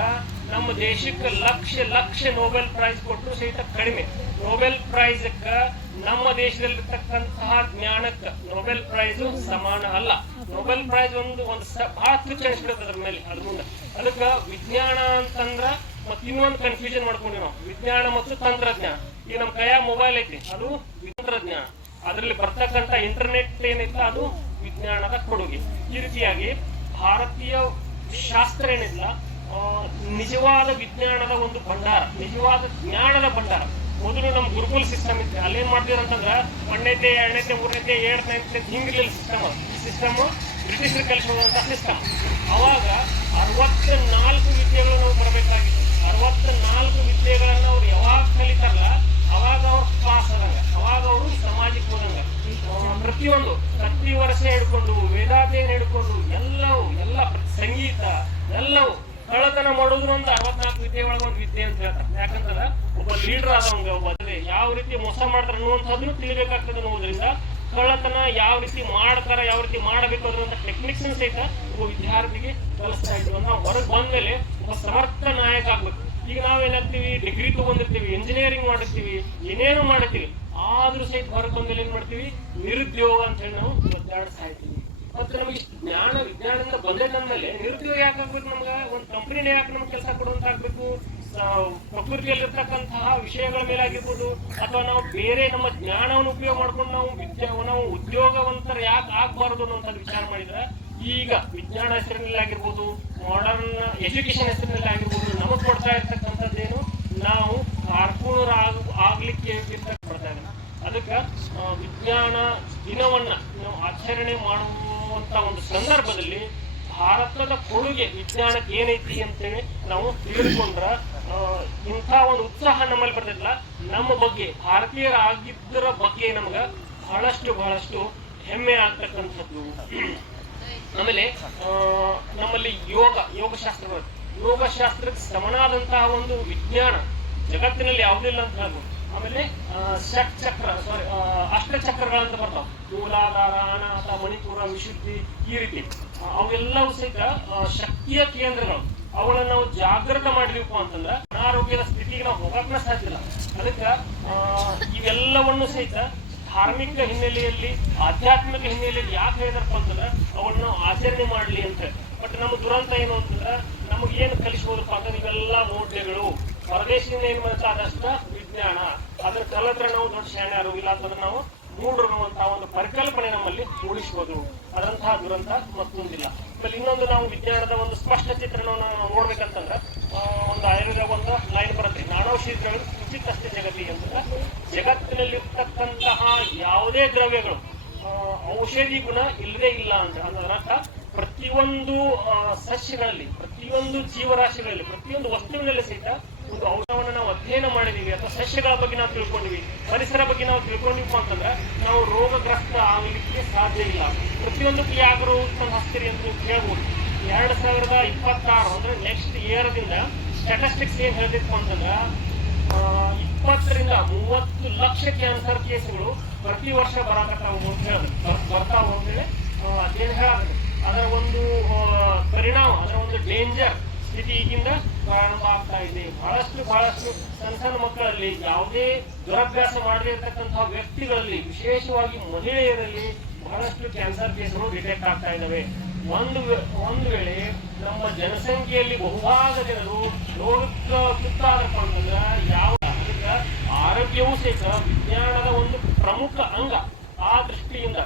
ನಮ್ಮ ದೇಶಕ್ಕೆ ಲಕ್ಷ ನೊಬೆಲ್ ಪ್ರೈಸ್ ಕೊಟ್ಟರು ಸಹಿತ ಕಡಿಮೆ. ನೊಬೆಲ್ ಪ್ರೈಸ್ ನಮ್ಮ ದೇಶದಲ್ಲಿರ್ತಕ್ಕಂತಹ ಜ್ಞಾನಕ್ಕೆ ನೊಬೆಲ್ ಪ್ರೈಸ್ ಸಮಾನ ಅಲ್ಲ. ನೊಬೆಲ್ ಪ್ರೈಸ್ ಒಂದು ಬಹಳ ತುಚ್ಛ ಅನಿಸ್ಬಿಡುತ್ತೆ ಅದ್ರ ಮೇಲೆ. ಅದ್ರ ಮುಂದೆ ಅದಕ್ಕೆ ವಿಜ್ಞಾನ ಅಂತಂದ್ರ ಮತ್ತೆ ಇನ್ನೊಂದು ಕನ್ಫ್ಯೂಷನ್ ಮಾಡ್ಕೊಂಡ್ವಿ ನಾವು, ವಿಜ್ಞಾನ ಮತ್ತು ತಂತ್ರಜ್ಞಾನ. ಈಗ ನಮ್ಮ ಕೈಯಾಗ ಮೊಬೈಲ್ ಐತಿ, ಅದು ತಂತ್ರಜ್ಞಾನ. ಅದರಲ್ಲಿ ಬರ್ತಕ್ಕಂಥ ಇಂಟರ್ನೆಟ್ ಏನೈತೆ ಅದು ವಿಜ್ಞಾನದ ಕೊಡುಗೆ. ಈ ರೀತಿಯಾಗಿ ಭಾರತೀಯ ಶಾಸ್ತ್ರ ಏನಿಲ್ಲ, ನಿಜವಾದ ವಿಜ್ಞಾನದ ಒಂದು ಭಂಡಾರ, ನಿಜವಾದ ಜ್ಞಾನದ ಭಂಡಾರ. ಮೊದಲು ನಮ್ಮ ಗುರುಕುಲ ಸಿಸ್ಟಮ್ ಇತ್ತು. ಅಲ್ಲೇನ್ ಮಾಡ್ತೀರ ಅಂತಂದ್ರ 1ನೇತೆ 2ನೇತೆ 3ನೇತೆ 7ನೇ 9ನೇ ಹಿಂಗಿರ್ಲಿಲ್ಲ ಸಿಸ್ಟಮ್. ಈ ಸಿಸ್ಟಮ್ ಬ್ರಿಟಿಷರು ಕಲಿಸುವಂತ ಸಿಸ್ಟಮ್. ಅವಾಗ 64 ವಿದ್ಯೆಗಳು ನಾವು ಬರಬೇಕಾಗಿತ್ತು. 64 ವಿದ್ಯೆಗಳನ್ನ ಅವ್ರು ಯಾವಾಗ ಕಲಿತಾರಲ್ಲ ಅವಾಗ ಅವ್ರು ಪಾಸ್ ಆದಂಗ, ಅವಾಗ ಅವರು ಸಮಾಜಕ್ಕೆ ಹೋದಂಗ. ಪ್ರತಿಯೊಂದು ಪ್ರತಿ ವರ್ಷ ಹಿಡ್ಕೊಂಡು ವೇದಾಧ್ಯಯನ ಹಿಡ್ಕೊಂಡು ಎಲ್ಲ ಸಂಗೀತ ಎಲ್ಲವೂ ಕಳೆದ ಕಳ್ಳತನ ಮಾಡೋದು ಒಂದು 64 ವಿದ್ಯೆ ಒಳಗೆ ಒಂದು ವಿದ್ಯೆ ಅಂತ ಹೇಳ್ತಾರೆ. ಯಾಕಂತಂದ್ರೆ ಒಬ್ಬ ಲೀಡರ್ ಆದವಂಗ ಯಾವ ರೀತಿ ಮೋಸ ಮಾಡ್ತಾರೆ ಅನ್ನುವಂಥದ್ದನ್ನು ತಿಳಿಬೇಕಾಗ್ತದೆ ಅನ್ನೋದ್ರಿಂದ ಕಳ್ಳತನ ಯಾವ ರೀತಿ ಮಾಡ್ತಾರ, ಯಾವ ರೀತಿ ಮಾಡಬೇಕು ಅನ್ನುವಂಥ ಟೆಕ್ನಿಕ್ಸ್ ಸಹಿತ ಒಬ್ಬ ವಿದ್ಯಾರ್ಥಿಗೆ ಕಲಿಸ್ತಾ ಇದ್ವಿ. ನಾವು ಹೊರಗೆ ಬಂದ್ಮೇಲೆ ಒಬ್ಬ ಸಮರ್ಥ ನಾಯಕ ಆಗ್ಬೇಕು. ಈಗ ನಾವೇನಾಗ್ತೀವಿ, ಡಿಗ್ರಿ ತಗೊಂಡಿರ್ತೀವಿ, ಇಂಜಿನಿಯರಿಂಗ್ ಮಾಡಿರ್ತೀವಿ, ಏನೇನು ಮಾಡಿರ್ತೀವಿ, ಆದ್ರೂ ಸಹಿತ ಹೊರಗೆ ಬಂದ್ಮೇಲೆ ಏನ್ ಮಾಡ್ತೀವಿ, ನಿರುದ್ಯೋಗ ಅಂತ ಹೇಳಿ ನಾವು ಒದ್ದಾಡ್ತಾ ಇರ್ತೀವಿ. ಮತ್ತೆ ನಮಗೆ ಜ್ಞಾನ ವಿಜ್ಞಾನದಿಂದ ಬಂದೇನಂದ್ಮೇಲೆ ನಿರುದ್ಯೋಗ ಯಾಕೆ ಆಗ್ಬೇಕು? ನಮ್ಗೆ ಒಂದು ಕಂಪನಿನೇ ಯಾಕೆ ನಮ್ಗೆ ಕೆಲಸ ಕೊಡುವಂತ ಆಗ್ಬೇಕು? ಪ್ರಕೃತಿಯಲ್ಲಿರ್ತಕ್ಕಂತಹ ವಿಷಯಗಳ ಮೇಲೆ ಆಗಿರ್ಬೋದು, ಅಥವಾ ನಾವು ಬೇರೆ ನಮ್ಮ ಜ್ಞಾನವನ್ನು ಉಪಯೋಗ ಮಾಡ್ಕೊಂಡು ನಾವು ಉದ್ಯೋಗವಂತರ ಯಾಕೆ ಆಗ್ಬಾರ್ದು ಅನ್ನೋಂಥದ್ದು ವಿಚಾರ ಮಾಡಿದ್ರೆ, ಈಗ ವಿಜ್ಞಾನ ಹೆಸರಿನಲ್ಲಿ ಆಗಿರ್ಬೋದು, ಮಾಡರ್ನ್ ಎಜುಕೇಶನ್ ಹೆಸರಿನಲ್ಲಿ ಆಗಿರ್ಬೋದು, ನಮಗೆ ಕೊಡ್ತಾ ಇರ್ತಕ್ಕಂಥದ್ದೇನು, ನಾವು ಕಾರ್ಕೂನರ ಆಗ್ಲಿಕ್ಕೆ ಪಡ್ತಾ ಇದ್ದಾರೆ. ಅದಕ್ಕೆ ವಿಜ್ಞಾನ ದಿನವನ್ನ ನಾವು ಆಚರಣೆ ಮಾಡುವಂತ ಒಂದು ಸಂದರ್ಭದಲ್ಲಿ ಭಾರತದ ಕೊಡುಗೆ ವಿಜ್ಞಾನಕ್ಕೆ ಏನೈತಿ ಅಂತೇಳಿ ನಾವು ತಿಳಿದುಕೊಂಡ್ರ ಇಂಥ ಒಂದು ಉತ್ಸಾಹ ನಮ್ಮಲ್ಲಿ ಬರ್ತಿಲ್ಲ. ನಮ್ಮ ಬಗ್ಗೆ ಭಾರತೀಯರಾಗಿದ್ದರ ಬಗ್ಗೆ ನಮ್ಗೆ ಬಹಳಷ್ಟು ಹೆಮ್ಮೆ ಆಗ್ತಕ್ಕಂಥದ್ದು. ಆಮೇಲೆ ನಮ್ಮಲ್ಲಿ ಯೋಗಶಾಸ್ತ್ರಕ್ಕೆ ಸಮನಾದಂತಹ ಒಂದು ವಿಜ್ಞಾನ ಜಗತ್ತಿನಲ್ಲಿ ಯಾವುದಿಲ್ಲ ಅಂತ ಹೇಳ್ಬೋದು. ಆಮೇಲೆ ಅಷ್ಟಚಕ್ರಗಳಂತ ಬರ್ತಾವ, ಮೂಲಾಧಾರ, ಅನಾಥ, ಮಣಿಪುರ, ವಿಶುದ್ಧಿ, ಈ ರೀತಿ ಅವೆಲ್ಲವೂ ಸಹಿತ ಶಕ್ತಿಯ ಕೇಂದ್ರಗಳು. ಅವುಗಳನ್ನ ನಾವು ಜಾಗೃತ ಮಾಡಿದೀವಪ್ಪ ಅಂತಂದ್ರೆ ಅನಾರೋಗ್ಯದ ಸ್ಥಿತಿಗೆ ನಾವು ಹೋಗಕ್ಕೆ ಸಾಧ್ಯ ಇಲ್ಲ. ಅದಕ್ಕೆ ಇವೆಲ್ಲವನ್ನು ಸಹಿತ ಧಾರ್ಮಿಕ ಹಿನ್ನೆಲೆಯಲ್ಲಿ, ಆಧ್ಯಾತ್ಮಿಕ ಹಿನ್ನೆಲೆಯಲ್ಲಿ ಯಾಕೆ ಹೇಳಿದಾರಪ್ಪ ಅಂತಂದ್ರೆ ಅವುಗಳನ್ನ ನಾವು ಆಚರಣೆ ಮಾಡಲಿ ಅಂತ. ಬಟ್ ನಮ್ಮ ದುರಂತ ಏನು ಅಂತಂದ್ರೆ ನಮಗೆ ಏನು ಕಲಿಸ್ಬೋದಪ್ಪ ಅಂತಂದ್ರೆ ಇವೆಲ್ಲ ಮೌಢ್ಯಗಳು. ಹೊರದೇಶದಿಂದ ಏನ್ ಮಾಡ್ತಾ ಅದಷ್ಟ ವಿಜ್ಞಾನ, ಅದ್ರ ಕಲತ್ರ ನಾವು ದೊಡ್ಡ ಶಾಣ್ಯರು, ಇಲ್ಲ ಅಂತಂದ್ರೆ ನಾವು ಮೂಢರು ಅನ್ನುವಂತಹ ಒಂದು ಪರಿಕಲ್ಪನೆ ನಮ್ಮಲ್ಲಿ ಮೂಡಿಸ್ಬೋದು. ಅದಂತಹ ದುರಂತ ಮತ್ತೊಂದಿಲ್ಲ. ಆಮೇಲೆ ಇನ್ನೊಂದು, ನಾವು ವಿಜ್ಞಾನದ ಒಂದು ಸ್ಪಷ್ಟ ಚಿತ್ರಣವನ್ನು ನಾವು ನೋಡ್ಬೇಕಂತಂದ್ರೆ ಒಂದು ಆಯುರ್ವೇದ ಒಂದು ಲೈನ್ ಬರುತ್ತೆ, ನಾನೌಷಧಿಗಳು ಕುಚಿತಷ್ಟೇ ಜಗತಿ ಅಂತಂದ್ರೆ ಜಗತ್ತಿನಲ್ಲಿರ್ತಕ್ಕಂತಹ ಯಾವುದೇ ದ್ರವ್ಯಗಳು ಔಷಧಿ ಗುಣ ಇಲ್ಲದೇ ಇಲ್ಲ ಅಂತ. ಅದರರ್ಥ ಪ್ರತಿಯೊಂದು ಸಸ್ಯಗಳಲ್ಲಿ, ಪ್ರತಿಯೊಂದು ಜೀವರಾಶಿಗಳಲ್ಲಿ, ಪ್ರತಿಯೊಂದು ವಸ್ತುವಿನಲ್ಲಿ ಸಹಿತ ಒಂದು ಔಷಧವನ್ನು ನಾವು ಅಧ್ಯಯನ ಮಾಡಿದೀವಿ, ಅಥವಾ ಸಸ್ಯಗಳ ಬಗ್ಗೆ ನಾವು ತಿಳ್ಕೊಂಡಿವಿ, ಪರಿಸರ ಬಗ್ಗೆ ನಾವು ತಿಳ್ಕೊಂಡಿವಿ ಅಂತಂದ್ರೆ ನಾವು ರೋಗಗ್ರಸ್ತ ಆಗಲಿಕ್ಕೆ ಸಾಧ್ಯ ಇಲ್ಲ. ಪ್ರತಿಯೊಂದಕ್ಕೆ ಯಾಕೆ ರೋಗ ಹಸ್ತಿರಿ ಅಂತ ನೀವು ಕೇಳ್ಬೋದು. 2026 ಅಂದ್ರೆ ನೆಕ್ಸ್ಟ್ ಇಯರ್ದಿಂದ ಸ್ಟ್ಯಾಟಿಸ್ಟಿಕ್ಸ್ ಏನ್ ಹೇಳ್ತಿತ್ತು ಅಂತಂದ್ರೆ 20 ರಿಂದ 30 ಲಕ್ಷ ಕ್ಯಾನ್ಸರ್ ಕೇಸ್ಗಳು ಪ್ರತಿ ವರ್ಷ ಬರ್ತಾವು ಅಂತೇಳಿ ಅದೇನು ಹೇಳಾಗುತ್ತೆ. ಅದರ ಒಂದು ಪರಿಣಾಮ, ಅದರ ಒಂದು ಡೇಂಜರ್ ಸ್ಥಿತಿ ಈಗಿಂದ ಪ್ರಾರಂಭ ಆಗ್ತಾ ಇದೆ. ಬಹಳಷ್ಟು ಸಣ್ಣ ಮಕ್ಕಳಲ್ಲಿ, ಯಾವುದೇ ದುರಭ್ಯಾಸ ಮಾಡದೇ ಇರತಕ್ಕಂತಹ ವ್ಯಕ್ತಿಗಳಲ್ಲಿ, ವಿಶೇಷವಾಗಿ ಮಹಿಳೆಯರಲ್ಲಿ ಬಹಳಷ್ಟು ಕ್ಯಾನ್ಸರ್ ಕೇಸ್ಗಳು ಡಿಟೆಕ್ಟ್ ಆಗ್ತಾ ಇದ್ದಾವೆ. ಒಂದು ವೇಳೆ ನಮ್ಮ ಜನಸಂಖ್ಯೆಯಲ್ಲಿ ಬಹುಭಾಗ ಜನರು ರೋಗಕ್ಕೆ ತುತ್ತಾದಪ್ಪ ಅಂತಂದ್ರೆ ಯಾವ ಆರೋಗ್ಯವೂ ಸಹಿತ ವಿಜ್ಞಾನದ ಒಂದು ಪ್ರಮುಖ ಅಂಗ. ಆ ದೃಷ್ಟಿಯಿಂದ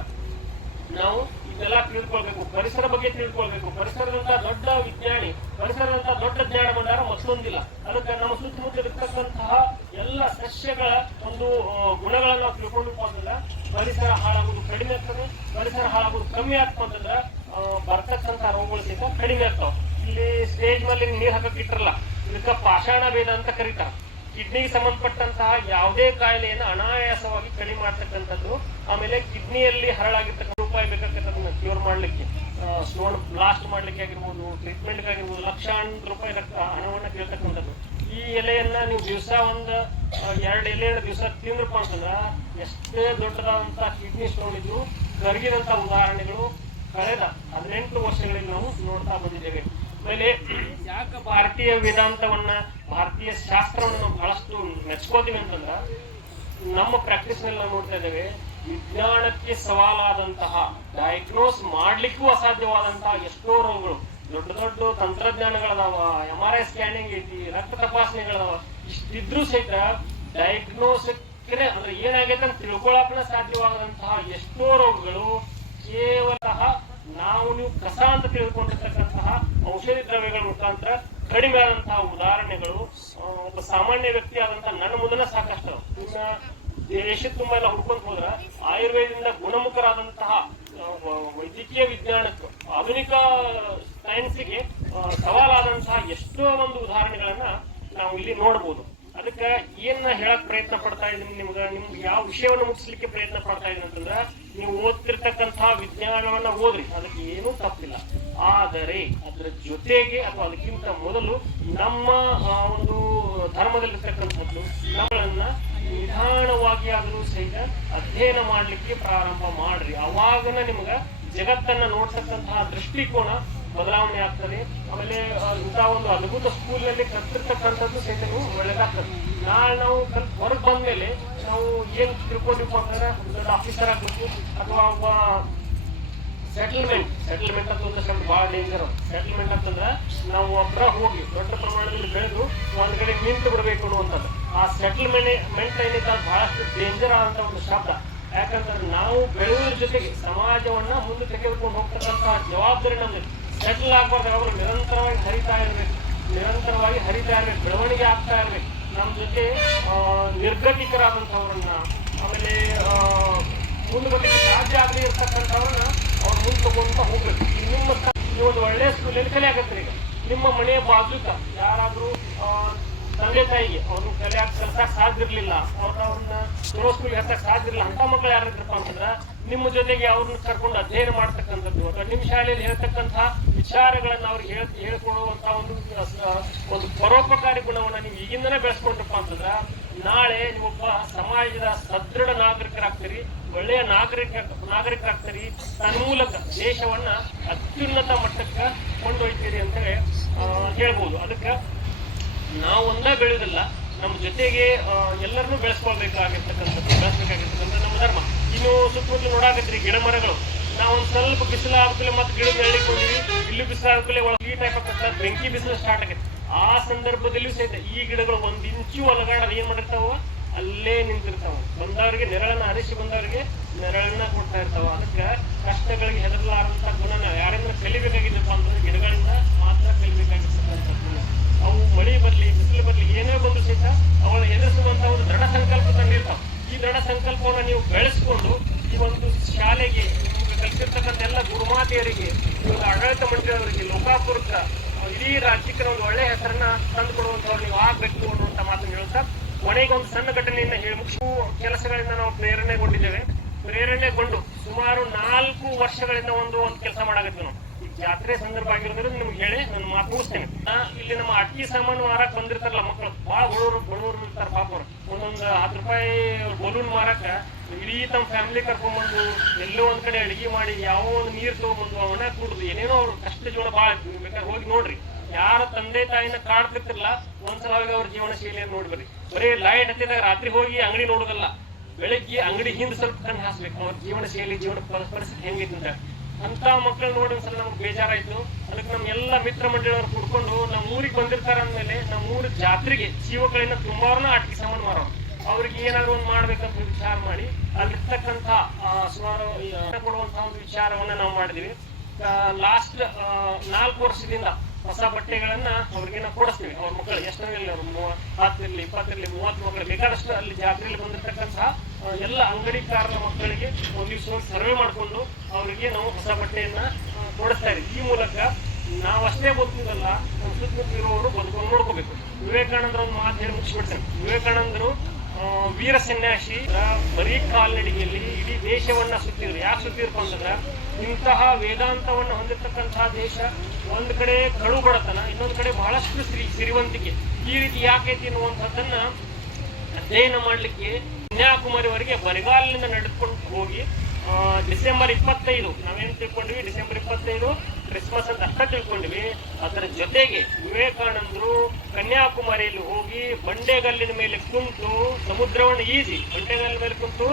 ನಾವು ಇದೆಲ್ಲ ತಿಳ್ಕೊಳ್ಬೇಕು, ಪರಿಸರ ಬಗ್ಗೆ ತಿಳ್ಕೊಳ್ಬೇಕು. ಪರಿಸರದಂತ ದೊಡ್ಡ ವಿಜ್ಞಾನಿ, ಪರಿಸರದಂತ ದೊಡ್ಡ ಜ್ಞಾನ ಭಂಡಾರ ಮತ್ತೊಂದಿಲ್ಲ. ಅದಕ್ಕೆ ನಮ್ಮ ಸುತ್ತಮುತ್ತ ಇರತಕ್ಕಂತಹ ಎಲ್ಲ ಸಸ್ಯಗಳ ಒಂದು ಗುಣಗಳನ್ನ ನಾವು ತಿಳ್ಕೊಂಡು ಅಂತಂದ್ರೆ ಪರಿಸರ ಹಾಳಾಗೋದು ಕಡಿಮೆ ಆಗ್ತದೆ. ಪರಿಸರ ಹಾಳಾಗೋದು ಕಮ್ಮಿ ಆಗ್ತದೆ ಅಂತಂದ್ರೆ ಬರ್ತಕ್ಕಂಥ ರೋಗಗಳು ಸಹಿತ ಕಡಿಮೆ ಆಗ್ತಾವ. ಇಲ್ಲಿ ಸ್ಟೇಜ್ ಮೇಲೆ ನೀರ್ ಹಾಕಕ್ ಇಟ್ಟಿರಲ್ಲ, ಇದಕ್ಕೆ ಪಾಷಾಣ ಭೇದ ಅಂತ ಕರೀತಾರ. ಕಿಡ್ನಿಗೆ ಸಂಬಂಧಪಟ್ಟಂತಹ ಯಾವುದೇ ಕಾಯಿಲೆಯನ್ನು ಅನಾಯಾಸವಾಗಿ ಕಡಿಮೆ ಮಾಡ್ತಕ್ಕಂಥದ್ದು. ಆಮೇಲೆ ಕಿಡ್ನಿಯಲ್ಲಿ ಹರಳಾಗಿರ್ತಕ್ಕಂಥ ರೂಪಾಯಿ ಬೇಕಾಗ್ತಕ್ಕಂಥ ಕ್ಯೂರ್ ಮಾಡ್ಲಿಕ್ಕೆ, ಸ್ಟೋನ್ ಬ್ಲಾಸ್ಟ್ ಮಾಡ್ಲಿಕ್ಕೆ ಆಗಿರ್ಬೋದು, ಟ್ರೀಟ್ಮೆಂಟ್ ಆಗಿರ್ಬೋದು, ಲಕ್ಷಾಂತರ ರೂಪಾಯಿ ಹಣವನ್ನ ಕೇಳ್ತಕ್ಕಂಥದ್ದು. ಈ ಎಲೆಯನ್ನ ನೀವು ದಿವಸ ಒಂದು 2 ಎಲೆಯನ್ನು ದಿವಸ ತಿಂದ್ರಪ್ಪ ಅಂತಂದ್ರೆ ಎಷ್ಟೇ ದೊಡ್ಡದಾದಂತ ಕಿಡ್ನಿ ಸ್ಟೋನ್ ಇದ್ದು ಕರಗಿದಂತ ಉದಾಹರಣೆಗಳು ಕಳೆದ 18 ವರ್ಷಗಳಲ್ಲಿ ನಾವು ನೋಡ್ತಾ ಬಂದಿದ್ದೇವೆ. ಆಮೇಲೆ ಯಾಕೆ ಭಾರತೀಯ ವೇದಾಂತವನ್ನ, ಭಾರತೀಯ ಶಾಸ್ತ್ರವನ್ನ ನಾವು ಬಹಳಷ್ಟು ಮೆಚ್ಕೋತೀವಿ ಅಂತಂದ್ರ ನಮ್ಮ ಪ್ರಾಕ್ಟೀಸ್ ನಲ್ಲಿ ನಾವು ನೋಡ್ತಾ ಇದ್ದೇವೆ, ವಿಜ್ಞಾನಕ್ಕೆ ಸವಾಲಾದಂತಹ, ಡಯಾಗ್ನೋಸ್ ಮಾಡ್ಲಿಕ್ಕೂ ಅಸಾಧ್ಯವಾದಂತಹ ಎಷ್ಟೋ ರೋಗಗಳು, ದೊಡ್ಡ ತಂತ್ರಜ್ಞಾನಗಳದಾವ, MRI ಸ್ಕ್ಯಾನಿಂಗ್ ಐತಿ, ರಕ್ತ ತಪಾಸಣೆಗಳದಾವ. ಇಷ್ಟಿದ್ರು ಸಹಿತ ಡಯಾಗ್ನೋಸ್ಗೆ ಅಂದ್ರೆ ಏನಾಗೈತೆ ಅಂತ ತಿಳ್ಕೊಳಕ್ಕೆ ಸಾಧ್ಯವಾದಂತಹ ಎಷ್ಟೋ ರೋಗಗಳು ಕೇವಲ ನೀವು ಕಸ ಅಂತ ತಿಳ್ಕೊಂಡಿರ್ತಕ್ಕಂತಹ ಔಷಧಿ ದ್ರವ್ಯಗಳ ಮುಖಾಂತರ ಕಡಿಮೆ ಆದಂತಹ ಉದಾಹರಣೆಗಳು ಒಬ್ಬ ಸಾಮಾನ್ಯ ವ್ಯಕ್ತಿ ಆದಂತಹ ನನ್ನ ಮುಂದೆ ಸಾಕಷ್ಟು. ಇನ್ನ ದೇಶದ ತುಂಬಾ ಎಲ್ಲ ಹುಡ್ಕೊಂಡ್ ಹೋದ್ರ ಆಯುರ್ವೇದದಿಂದ ಗುಣಮುಖರಾದಂತಹ ವೈದ್ಯಕೀಯ ವಿಜ್ಞಾನಕ್ಕೆ, ಆಧುನಿಕ ಸೈನ್ಸ್ಗೆ ಸವಾಲಾದಂತಹ ಎಷ್ಟೋ ಒಂದು ಉದಾಹರಣೆಗಳನ್ನ ನಾವು ಇಲ್ಲಿ ನೋಡ್ಬೋದು. ಅದಕ್ಕೆ ಏನ್ ಹೇಳಕ್ ಪ್ರಯತ್ನ ಪಡ್ತಾ ಇದ್ದೀನಿ ನಿಮ್ಗೆ ಯಾವ ವಿಷಯವನ್ನು ಮುಗಿಸ್ಲಿಕ್ಕೆ ಪ್ರಯತ್ನ ಪಡ್ತಾ ಇದ್ದೀನಿ ಅಂತಂದ್ರ ನೀವು ಓದ್ತಿರ್ತಕ್ಕಂಥ ವಿಜ್ಞಾನವನ್ನ ಓದ್ರಿ, ಅದಕ್ಕೆ ಏನೂ ತಪ್ಪಿಲ್ಲ. ಆದರೆ ಅದರ ಜೊತೆಗೆ ಅಥವಾ ಅದಕ್ಕಿಂತ ಮೊದಲು ನಮ್ಮ ಒಂದು ಧರ್ಮದಲ್ಲಿರ್ತಕ್ಕಂಥದ್ದು ನಮ್ಮನ್ನ ನಿಧಾನವಾಗಿ ಆದರೂ ಸಹಿತ ಅಧ್ಯಯನ ಮಾಡ್ಲಿಕ್ಕೆ ಪ್ರಾರಂಭ ಮಾಡ್ರಿ. ಅವಾಗನ ನಿಮ್ಗ ಜಗತ್ತನ್ನ ನೋಡ್ತಕ್ಕಂತಹ ದೃಷ್ಟಿಕೋನ ಬದಲಾವಣೆ ಆಗ್ತದೆ. ಆಮೇಲೆ ಇಂಥ ಒಂದು ಅದ್ಭುತ ಸ್ಕೂಲ್ ನಲ್ಲಿ ಕಲ್ತಿರ್ತಕ್ಕಂಥದ್ದು ಸಹಿತ ಒಳ್ಳೇದಾಗ್ತದೆ. ನಾಳೆ ನಾವು ಹೊರಗೆ ಬಂದ್ಮೇಲೆ ನಾವು ಏನ್ ತಿಳ್ಕೊಂಡಿಪ್ಪ ಅಂತಂದ್ರೆ ದೊಡ್ಡ ಆಫೀಸರ್ ಆಗ್ಬೇಕು ಅಥವಾ ಒಬ್ಬ ಸೆಟಲ್ಮೆಂಟ್ ಅಂತ ಒಂದು ಶಬ್ದ ಬಹಳ ಡೇಂಜರ್. ಸೆಟಲ್ಮೆಂಟ್ ಅಂತಂದ್ರೆ ನಾವು ಒಬ್ಬರ ಹೋಗಿ ದೊಡ್ಡ ಪ್ರಮಾಣದಲ್ಲಿ ಬೆಳೆದು ಒಂದ್ ಕಡೆ ನಿಂತು ಬಿಡಬೇಕು ಅನ್ನುವಂಥದ್ದು. ಆ ಸೆಟಲ್ಮೆಂಟ್ ಏನಿದೆ ಅದು ಬಹಳಷ್ಟು ಡೇಂಜರ್ ಆದಂತ ಒಂದು ಶಬ್ದ. ಯಾಕಂತಂದ್ರೆ ನಾವು ಬೆಳೆಯುವುದ್ರ ಜೊತೆಗೆ ಸಮಾಜವನ್ನ ಮುಂದೆ ತೆಗೆದುಕೊಂಡು ಹೋಗ್ತಕ್ಕಂತಹ ಜವಾಬ್ದಾರಿ ನಮ್ದು. ಸೆಟಲ್ ಆಗ್ಬಾರ್ದು, ಅವರು ನಿರಂತರವಾಗಿ ಹರಿತಾ ಇರ್ಬೇಕು, ಬೆಳವಣಿಗೆ ಆಗ್ತಾ ಇರ್ಬೇಕು. ನಮ್ಮ ಜೊತೆ ನಿರ್ಗತಿಕರಾದಂಥವ್ರನ್ನ, ಆಮೇಲೆ ಮುಂದೆ ಬರ್ಲಿಕ್ಕೆ ಸಾಧ್ಯ ಆಗದೆ ಇರ್ತಕ್ಕಂಥವ್ರನ್ನ ಅವ್ರು ಮುಂದೆ ತಗೊಂತ ಹೋಗ್ಬೇಕು. ನಿಮ್ಮ ಒಂದು ಒಳ್ಳೆಯ ಸ್ಕೂಲಲ್ಲಿ ಕಲೆ ಆಗತ್ತೆ. ಈಗ ನಿಮ್ಮ ಮನೆಯ ಬಾಜುಕ ಯಾರಾದ್ರೂ ತಂದೆ ತಾಯಿಗೆ ಅವ್ರನ್ನ ಕಲ್ಸಕ್ ಸಾಧ್ಯ ಇರ್ಲಿಲ್ಲ, ಅವ್ರನ್ನ ಚಲೋ ಸ್ಕೂಲ್ಗೆ ಹತ್ತಕ್ ಸಾಧ್ಯ ಇರಲಿಲ್ಲ, ಅಂತ ಮಕ್ಕಳು ಯಾರಿದ್ರಪ್ಪ ಅಂತಂದ್ರ ನಿಮ್ಮ ಜೊತೆಗೆ ಅವ್ರನ್ನ ಕರ್ಕೊಂಡು ಅಧ್ಯಯನ ಮಾಡ್ತಕ್ಕಂಥದ್ದು ಅಥವಾ ನಿಮ್ಮ ಶಾಲೆಯಲ್ಲಿ ಹೇಳ್ತಕ್ಕಂತಹ ವಿಚಾರಗಳನ್ನ ಅವ್ರಿಗೆ ಹೇಳ್ಕೊಡುವಂತ ಒಂದು ಪರೋಪಕಾರಿ ಗುಣವನ್ನ ನೀವು ಈಗಿಂದನೇ ಬೆಳೆಸ್ಕೊಂಡ್ರಪ್ಪ ಅಂತಂದ್ರ ನಾಳೆ ನೀವೊಬ್ಬ ಸಮಾಜದ ಸದೃಢ ನಾಗರಿಕರಾಗ್ತೀರಿ, ಒಳ್ಳೆಯ ನಾಗರಿಕರಾಗ್ತೀರಿ. ತನ್ಮೂಲಕ ದೇಶವನ್ನ ಅತ್ಯುನ್ನತ ಮಟ್ಟಕ್ಕೆ ಕೊಂಡೊಯ್ತೀರಿ ಅಂತ ಹೇಳ್ಬೋದು. ಅದಕ್ಕೆ ನಾವು ಒಂದೇ ಬೆಳೆಯೋದಿಲ್ಲ, ನಮ್ಮ ಜೊತೆಗೆ ಎಲ್ಲರನ್ನೂ ಬೆಳೆಸ್ಬೇಕಾಗಿರ್ತಕ್ಕಂಥ ನಮ್ಮ ಧರ್ಮ. ಇನ್ನು ಸುತ್ತಮುತ್ತಲು ನೋಡಾಕತ್ರಿ ಗಿಡ ಮರಗಳು, ನಾವು ಒಂದ್ ಸ್ವಲ್ಪ ಬಿಸಿಲು ಆಗ್ಕಲೆ ಮತ್ತೆ ಗಿಡ ನೆರಳಿಕೊಂಡಿವಿ, ಇಲ್ಲಿ ಬಿಸಿಲು ಆಗ್ಕಲೆ ಒಳಗೆ ಈ ಟೈಪ್ ಆಗ ಬೆಂಕಿ ಬಿಸಿಲು ಸ್ಟಾರ್ಟ್ ಆಗೈತಿ. ಆ ಸಂದರ್ಭದಲ್ಲೂ ಸಹಿತ ಈ ಗಿಡಗಳು ಒಂದ್ ಇಂಚು ಒಳಗಾಡೋದು ಏನ್ ಮಾಡಿರ್ತಾವ, ಅಲ್ಲೇ ನಿಂತಿರ್ತಾವ. ಬಂದವರಿಗೆ ನೆರಳನ್ನ ಹರಿಸಿ ಬಂದವರಿಗೆ ನೆರಳನ್ನ ಕೊಡ್ತಾ ಇರ್ತಾವ. ಅದಕ್ಕೆ ಕಷ್ಟಗಳಿಗೆ ಹೆದರಲಾರಂತ ಗುಣನ ಯಾರಿಂದ ಕಲಿಬೇಕಾಗಿದ್ದಪ್ಪ ಅಂತಂದ್ರೆ ಗಿಡಗಳಿಂದ ಮಾತ್ರ ಕಲಿಬೇಕಾಗಿರ್ತಕ್ಕಂಥದ್ದು. ಅವು ಮಳಿ ಬರ್ಲಿ ಬಿಸಿಲು ಬರ್ಲಿ ಏನೇ ಬಂದ್ರು ಸಹಿತ ಅವಳ ಎದುರಿಸುವಂತ ಒಂದು ದೃಢ ಸಂಕಲ್ಪ ತಂದಿರ್ತಾವ. ಈ ದೃಢ ಸಂಕಲ್ಪವನ್ನ ನೀವು ಬೆಳೆಸ್ಕೊಂಡು ಈ ಒಂದು ಶಾಲೆಗೆ ಕಲಿಸಿರ್ತಕ್ಕಂಥ ಎಲ್ಲ ಗುರುಮಾತೆಯರಿಗೆ, ಇವಾಗ ಆಡಳಿತ ಮಂಡಳಿಯವರಿಗೆ, ಲೋಕಾಪುರಕ್ಕೆ, ಇಡೀ ರಾಜ್ಯಕ್ಕೆ ಒಂದು ಒಳ್ಳೆಯ ಹೆಸರನ್ನ ತಂದು ಕೊಡುವಂತವ್ರು ನೀವು ಆಗ್ಬೇಕು ಅನ್ನುವಂತ ಮಾತನ್ನು ಹೇಳ್ತಾ ಕೊನೆಗೆ ಒಂದು ಸಣ್ಣ ಘಟನೆಯನ್ನ ಹೇಳಿ ಮುಗಿಸು. ಕೆಲಸಗಳಿಂದ ನಾವು ಪ್ರೇರಣೆಗೊಂಡು ಸುಮಾರು 4 ವರ್ಷಗಳಿಂದ ಒಂದು ಕೆಲಸ ಮಾಡಾಕತ್ತೀವಿ ನಾವು. ಈ ಜಾತ್ರೆ ಸಂದರ್ಭ ಆಗಿರೋದ್ರಿಂದ ನಿಮ್ಗೆ ಹೇಳಿ ನಾನು ಮಾತು ಮುಗಿಸ್ತೇನೆ. ಇಲ್ಲಿ ನಮ್ಮ ಅಕ್ಕಿ ಸಾಮಾನು ಮಾರಕ್ ಬಂದಿರ್ತಾರಲ್ಲ ಮಕ್ಕಳು, ಬಹಳ ಬಡವರು ಇರ್ತಾರೆ ಪಾಪ. ಅವ್ರು ಒಂದೊಂದು 10 ರೂಪಾಯಿ ಬಲೂನ್ ಮಾರಕ ಇಡೀ ತಮ್ಮ ಫ್ಯಾಮಿಲಿ ಕರ್ಕೊಂಡ್ಬಂದು ಎಲ್ಲೋ ಒಂದ್ ಕಡೆ ಅಡಿಗೆ ಮಾಡಿ ಯಾವ ಒಂದು ನೀರು ತಗೊಂಡ್ಬಂದು ಅವನ ಕುಡುದು ಏನೇನೋ ಅವ್ರ ಕಷ್ಟ ಜೀವನ ಬಹಳ. ಬೇಕಾದ್ರೆ ಹೋಗಿ ನೋಡ್ರಿ, ಯಾರ ತಂದೆ ತಾಯಿನ ಕಾಡ್ತಿರ್ತಿರ್ಲ ಒಂದ್ಸಲ ಅವ್ರ ಜೀವನ ಶೈಲಿಯನ್ನು ನೋಡ್ಬರ್ರಿ. ಬರೀ ಲೈಟ್ ಹತ್ತಿದಾಗ ರಾತ್ರಿ ಹೋಗಿ ಅಂಗಡಿ ನೋಡೋದಲ್ಲ, ಬೆಳಗ್ಗೆ ಅಂಗಡಿ ಹಿಂದೆ ಸ್ವಲ್ಪ ಕಣ್ಣು ಹಾಸ್ಬೇಕು ಅವ್ರ ಜೀವನ ಶೈಲಿ, ಜೀವನ ಪರಿಸ್ಥಿತಿ ಹೆಂಗೈತಿ ಅಂತ ಮಕ್ಕಳು ನೋಡಿ ಒಂದ್ಸಲ ನಮ್ಗೆ ಬೇಜಾರಾಯ್ತು. ಅದಕ್ಕೆ ನಮ್ ಎಲ್ಲ ಮಿತ್ರ ಮಂಡಳಿಯವ್ರು ಕುಡ್ಕೊಂಡು ನಮ್ಮ ಊರಿಗೆ ಬಂದಿರ್ತಾರ ಅಂದ್ಮೇಲೆ ನಮ್ಮ ಊರ ಜಾತ್ರೆಗೆ ಜೀವಗಳಿಂದ ತುಂಬಾರನ್ನ ಆಟಿಕೆ ಸಾಮಾನು ಮಾರೋ ಅವ್ರಿಗೆ ಏನಾದ್ರು ಒಂದು ಮಾಡ್ಬೇಕಂತ ವಿಚಾರ ಮಾಡಿ ಅಲ್ಲಿರ್ತಕ್ಕಂಥ ಸುಮಾರು ಕೊಡುವಂತಹ ಒಂದು ವಿಚಾರವನ್ನ ನಾವು ಮಾಡಿದೀವಿ. ಲಾಸ್ಟ್ 4 ವರ್ಷದಿಂದ ಹೊಸ ಬಟ್ಟೆಗಳನ್ನ ಅವ್ರಿಗೆ ನಾವು ಕೊಡಿಸ್ತೀವಿ. ಅವ್ರ ಮಕ್ಕಳು ಎಷ್ಟೋ ಇಲ್ಲ, 10 ಇರ್ಲಿ 20 ಇರ್ಲಿ 30 ಮಕ್ಕಳು ಬೇಕಾದಷ್ಟು ಅಲ್ಲಿ ಜಾತ್ರೆಯಲ್ಲಿ ಬಂದಿರತಕ್ಕಂತಹ ಎಲ್ಲ ಅಂಗಡಿಕಾರರ ಮಕ್ಕಳಿಗೆ ಒಂದು ದಿವಸ ಸರ್ವೆ ಮಾಡಿಕೊಂಡು ಅವರಿಗೆ ನಾವು ಹೊಸ ಬಟ್ಟೆಯನ್ನ ಕೊಡಿಸ್ತಾ ಇದ್ದೀವಿ. ಈ ಮೂಲಕ ನಾವಷ್ಟೇ ಬದುಕುವುದಲ್ಲ, ನಮ್ಮ ಸುತ್ತಮುತ್ತ ಇರುವವರು ಬದುಕೊಂಡು ನೋಡ್ಕೋಬೇಕು. ವಿವೇಕಾನಂದರ ಒಂದು ಮಾತು ಹೇಳಿ ಮುಗಿಸ್ಬಿಡ್ತೇನೆ. ವಿವೇಕಾನಂದರು ವೀರ ಸನ್ಯಾಸಿ ಬರೀ ಕಾಲ್ನಡಿಗೆಯಲ್ಲಿ ಇಡೀ ದೇಶವನ್ನ ಸುತ್ತಿದ್ರು. ಯಾಕೆ ಸುತ್ತಿದ್ರು ಅಂತಂದ್ರೆ ಇಂತಹ ವೇದಾಂತವನ್ನ ಹೊಂದಿರತಕ್ಕಂತಹ ದೇಶ ಒಂದ್ ಕಡೆ ಕಡು ಬಡತನ, ಇನ್ನೊಂದ್ ಕಡೆ ಬಹಳಷ್ಟು ಸಿರಿವಂತಿಕೆ, ಈ ರೀತಿ ಯಾಕೈತಿ ಅನ್ನುವಂಥದ್ದನ್ನ ಅಧ್ಯಯನ ಮಾಡ್ಲಿಕ್ಕೆ ಕನ್ಯಾಕುಮಾರಿವರೆಗೆ ಬರಿಗಾಲಿನಿಂದ ನಡೆದುಕೊಂಡು ಹೋಗಿ ಡಿಸೆಂಬರ್ 25 ನಾವೇನ್ ತಿಳ್ಕೊಂಡ್ವಿ, ಡಿಸೆಂಬರ್ 25 ಕ್ರಿಸ್ಮಸ್ ಅಂತ ಅಷ್ಟ ತಿಳ್ಕೊಂಡ್ವಿ. ಅದರ ಜೊತೆಗೆ ವಿವೇಕಾನಂದರು ಕನ್ಯಾಕುಮಾರಿಯಲ್ಲಿ ಹೋಗಿ ಬಂಡೆಗಲ್ಲಿನ ಮೇಲೆ ಕುಂತು ಸಮುದ್ರವನ್ನು ಈಜಿ ಬಂಡೆಗಲ್ಲಿನ ಮೇಲೆ ಕುಂತು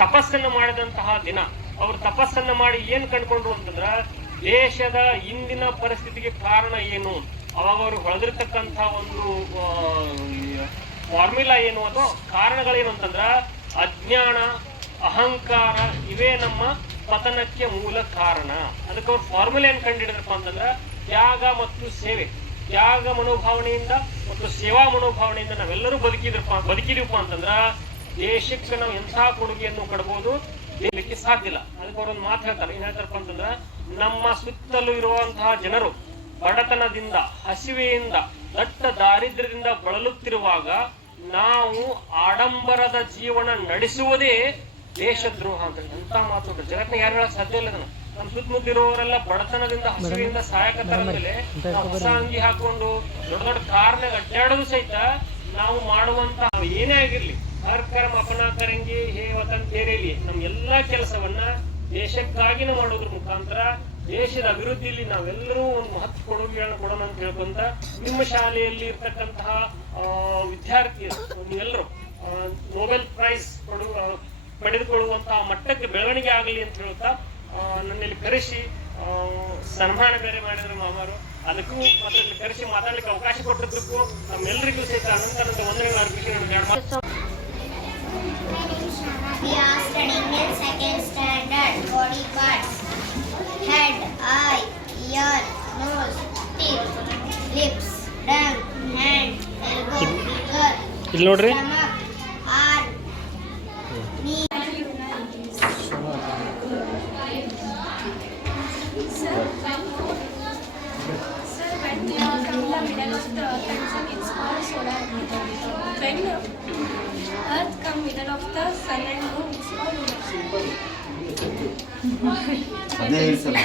ತಪಸ್ಸನ್ನು ಮಾಡಿದಂತಹ ದಿನ. ಅವರು ತಪಸ್ಸನ್ನ ಮಾಡಿ ಏನ್ ಕಂಡ್ಕೊಂಡ್ರು ಅಂತಂದ್ರ ದೇಶದ ಇಂದಿನ ಪರಿಸ್ಥಿತಿಗೆ ಕಾರಣ ಏನು, ಅವಾಗ ಅವರು ಹೊಳೆದಿರ್ತಕ್ಕಂಥ ಒಂದು ಫಾರ್ಮುಲಾ ಏನು ಅಥವಾ ಕಾರಣಗಳೇನು ಅಂತಂದ್ರ ಅಜ್ಞಾನ, ಅಹಂಕಾರ ಇವೇ ನಮ್ಮ ಪತನಕ್ಕೆ ಮೂಲ ಕಾರಣ. ಅದಕ್ಕೆ ಅವ್ರ ಫಾರ್ಮುಲಾ ಏನ್ ಕಂಡಿಡಿದ್ರಪ್ಪ ಅಂತಂದ್ರ ತ್ಯಾಗ ಮತ್ತು ಸೇವೆ, ತ್ಯಾಗ ಮನೋಭಾವನೆಯಿಂದ ಮತ್ತು ಸೇವಾ ಮನೋಭಾವನೆಯಿಂದ ನಾವೆಲ್ಲರೂ ಬದುಕಿದೀವಪ್ಪ ಅಂತಂದ್ರ ದೇಶಕ್ಕೆ ನಾವು ಎಂಥ ಕೊಡುಗೆಯನ್ನು ಕೊಡಬಹುದು, ದೇಶಕ್ಕೆ ಸಾಧ್ಯ ಇಲ್ಲ. ಅದಕ್ಕೆ ಅವ್ರೊಂದು ಮಾತು ಹೇಳ್ತಾರೆ, ಏನ್ ಹೇಳ್ತಾರಪ್ಪ ಅಂತಂದ್ರ ನಮ್ಮ ಸುತ್ತಲೂ ಇರುವಂತಹ ಜನರು ಬಡತನದಿಂದ, ಹಸಿವೆಯಿಂದ, ದಟ್ಟ ದಾರಿದ್ರ್ಯದಿಂದ ಬಳಲುತ್ತಿರುವಾಗ ನಾವು ಆಡಂಬರದ ಜೀವನ ನಡೆಸುವುದೇ ದೇಶದ್ರೋಹ ಅಂತ. ಎಂತ ಮಾತು ಜಗತ್ತಿನ ಯಾರು ಹೇಳಕ್ ಸಾಧ್ಯ ಇಲ್ಲ ಅದನ್ನ. ನಮ್ಮ ಸುತ್ತಮುತ್ತ ಇರುವವರೆಲ್ಲ ಬಡತನದಿಂದ ಹಸಿವಿನಿಂದ ಸಾಯಕತ್ತಾರಂದ್ರೆ ನಾವು ಹೊಸ ಅಂಗಿ ಹಾಕೊಂಡು ದೊಡ್ಡ ದೊಡ್ಡ ಕಾರ್ನಾಗ ಅಡ್ಡಾಡೋದು ಸಹಿತ ನಾವು ಮಾಡುವಂತ ಏನೇ ಆಗಿರ್ಲಿ ಹರ್ ಕರ್ಮ ಅಪನಾ ಕರಂಗಿ ಹೇ ವತನ್ ತೇರೇಲಿ ನಮ್ಮ ಎಲ್ಲಾ ಕೆಲಸವನ್ನ ದೇಶಕ್ಕಾಗಿನ ಮಾಡೋದ್ರ ಮುಖಾಂತರ ದೇಶದ ಅಭಿವೃದ್ಧಿಯಲ್ಲಿ ನಾವೆಲ್ಲರೂ ಒಂದು ಮಹತ್ವ ಕೊಡುಗೆಗಳನ್ನು ಕೊಡೋಣ ಅಂತ ಹೇಳ್ಕೊಂತ ನಿಮ್ಮ ಶಾಲೆಯಲ್ಲಿ ಇರ್ತಕ್ಕಂತಹ ವಿದ್ಯಾರ್ಥಿಯರು ನೀವೆಲ್ಲರೂ ನೊಬೆಲ್ ಪ್ರೈಸ್ ಪಡೆದುಕೊಳ್ಳುವಂತಹ ಮಟ್ಟಕ್ಕೆ ಬೆಳವಣಿಗೆ ಆಗಲಿ ಅಂತ ಹೇಳ್ತಾ ನನ್ನಲ್ಲಿ ಕರೆಸಿ ಸನ್ಮಾನ ಬೇರೆ ಮಾಡಿದ್ರು ಮಾಮಾರು. ಅದಕ್ಕೂ ಮತ್ತೆ ಕರೆಸಿ ಮಾತಾಡ್ಲಿಕ್ಕೆ ಅವಕಾಶ ಕೊಟ್ಟಿದ್ದಕ್ಕೂ ನಮ್ಮೆಲ್ಲರಿಗೂ ಸಹಿತ ಅನಂತ ವಂದನೆಗಳು ಅರ್ಪಿಸಿ We are studying in second standard. Body parts: head, eye, ear, nose, teeth, lips, tongue, hand, elbow, finger, ಇಲ್ಲಿ ನೋಡ್ರಿ stomach, arm, knee. When you come in the middle of the earth, it's called solar eclipse. When earth come middle of the sun and moon, it's called lunar. ಅದೇ ಹೇಳ್ತಾರೆ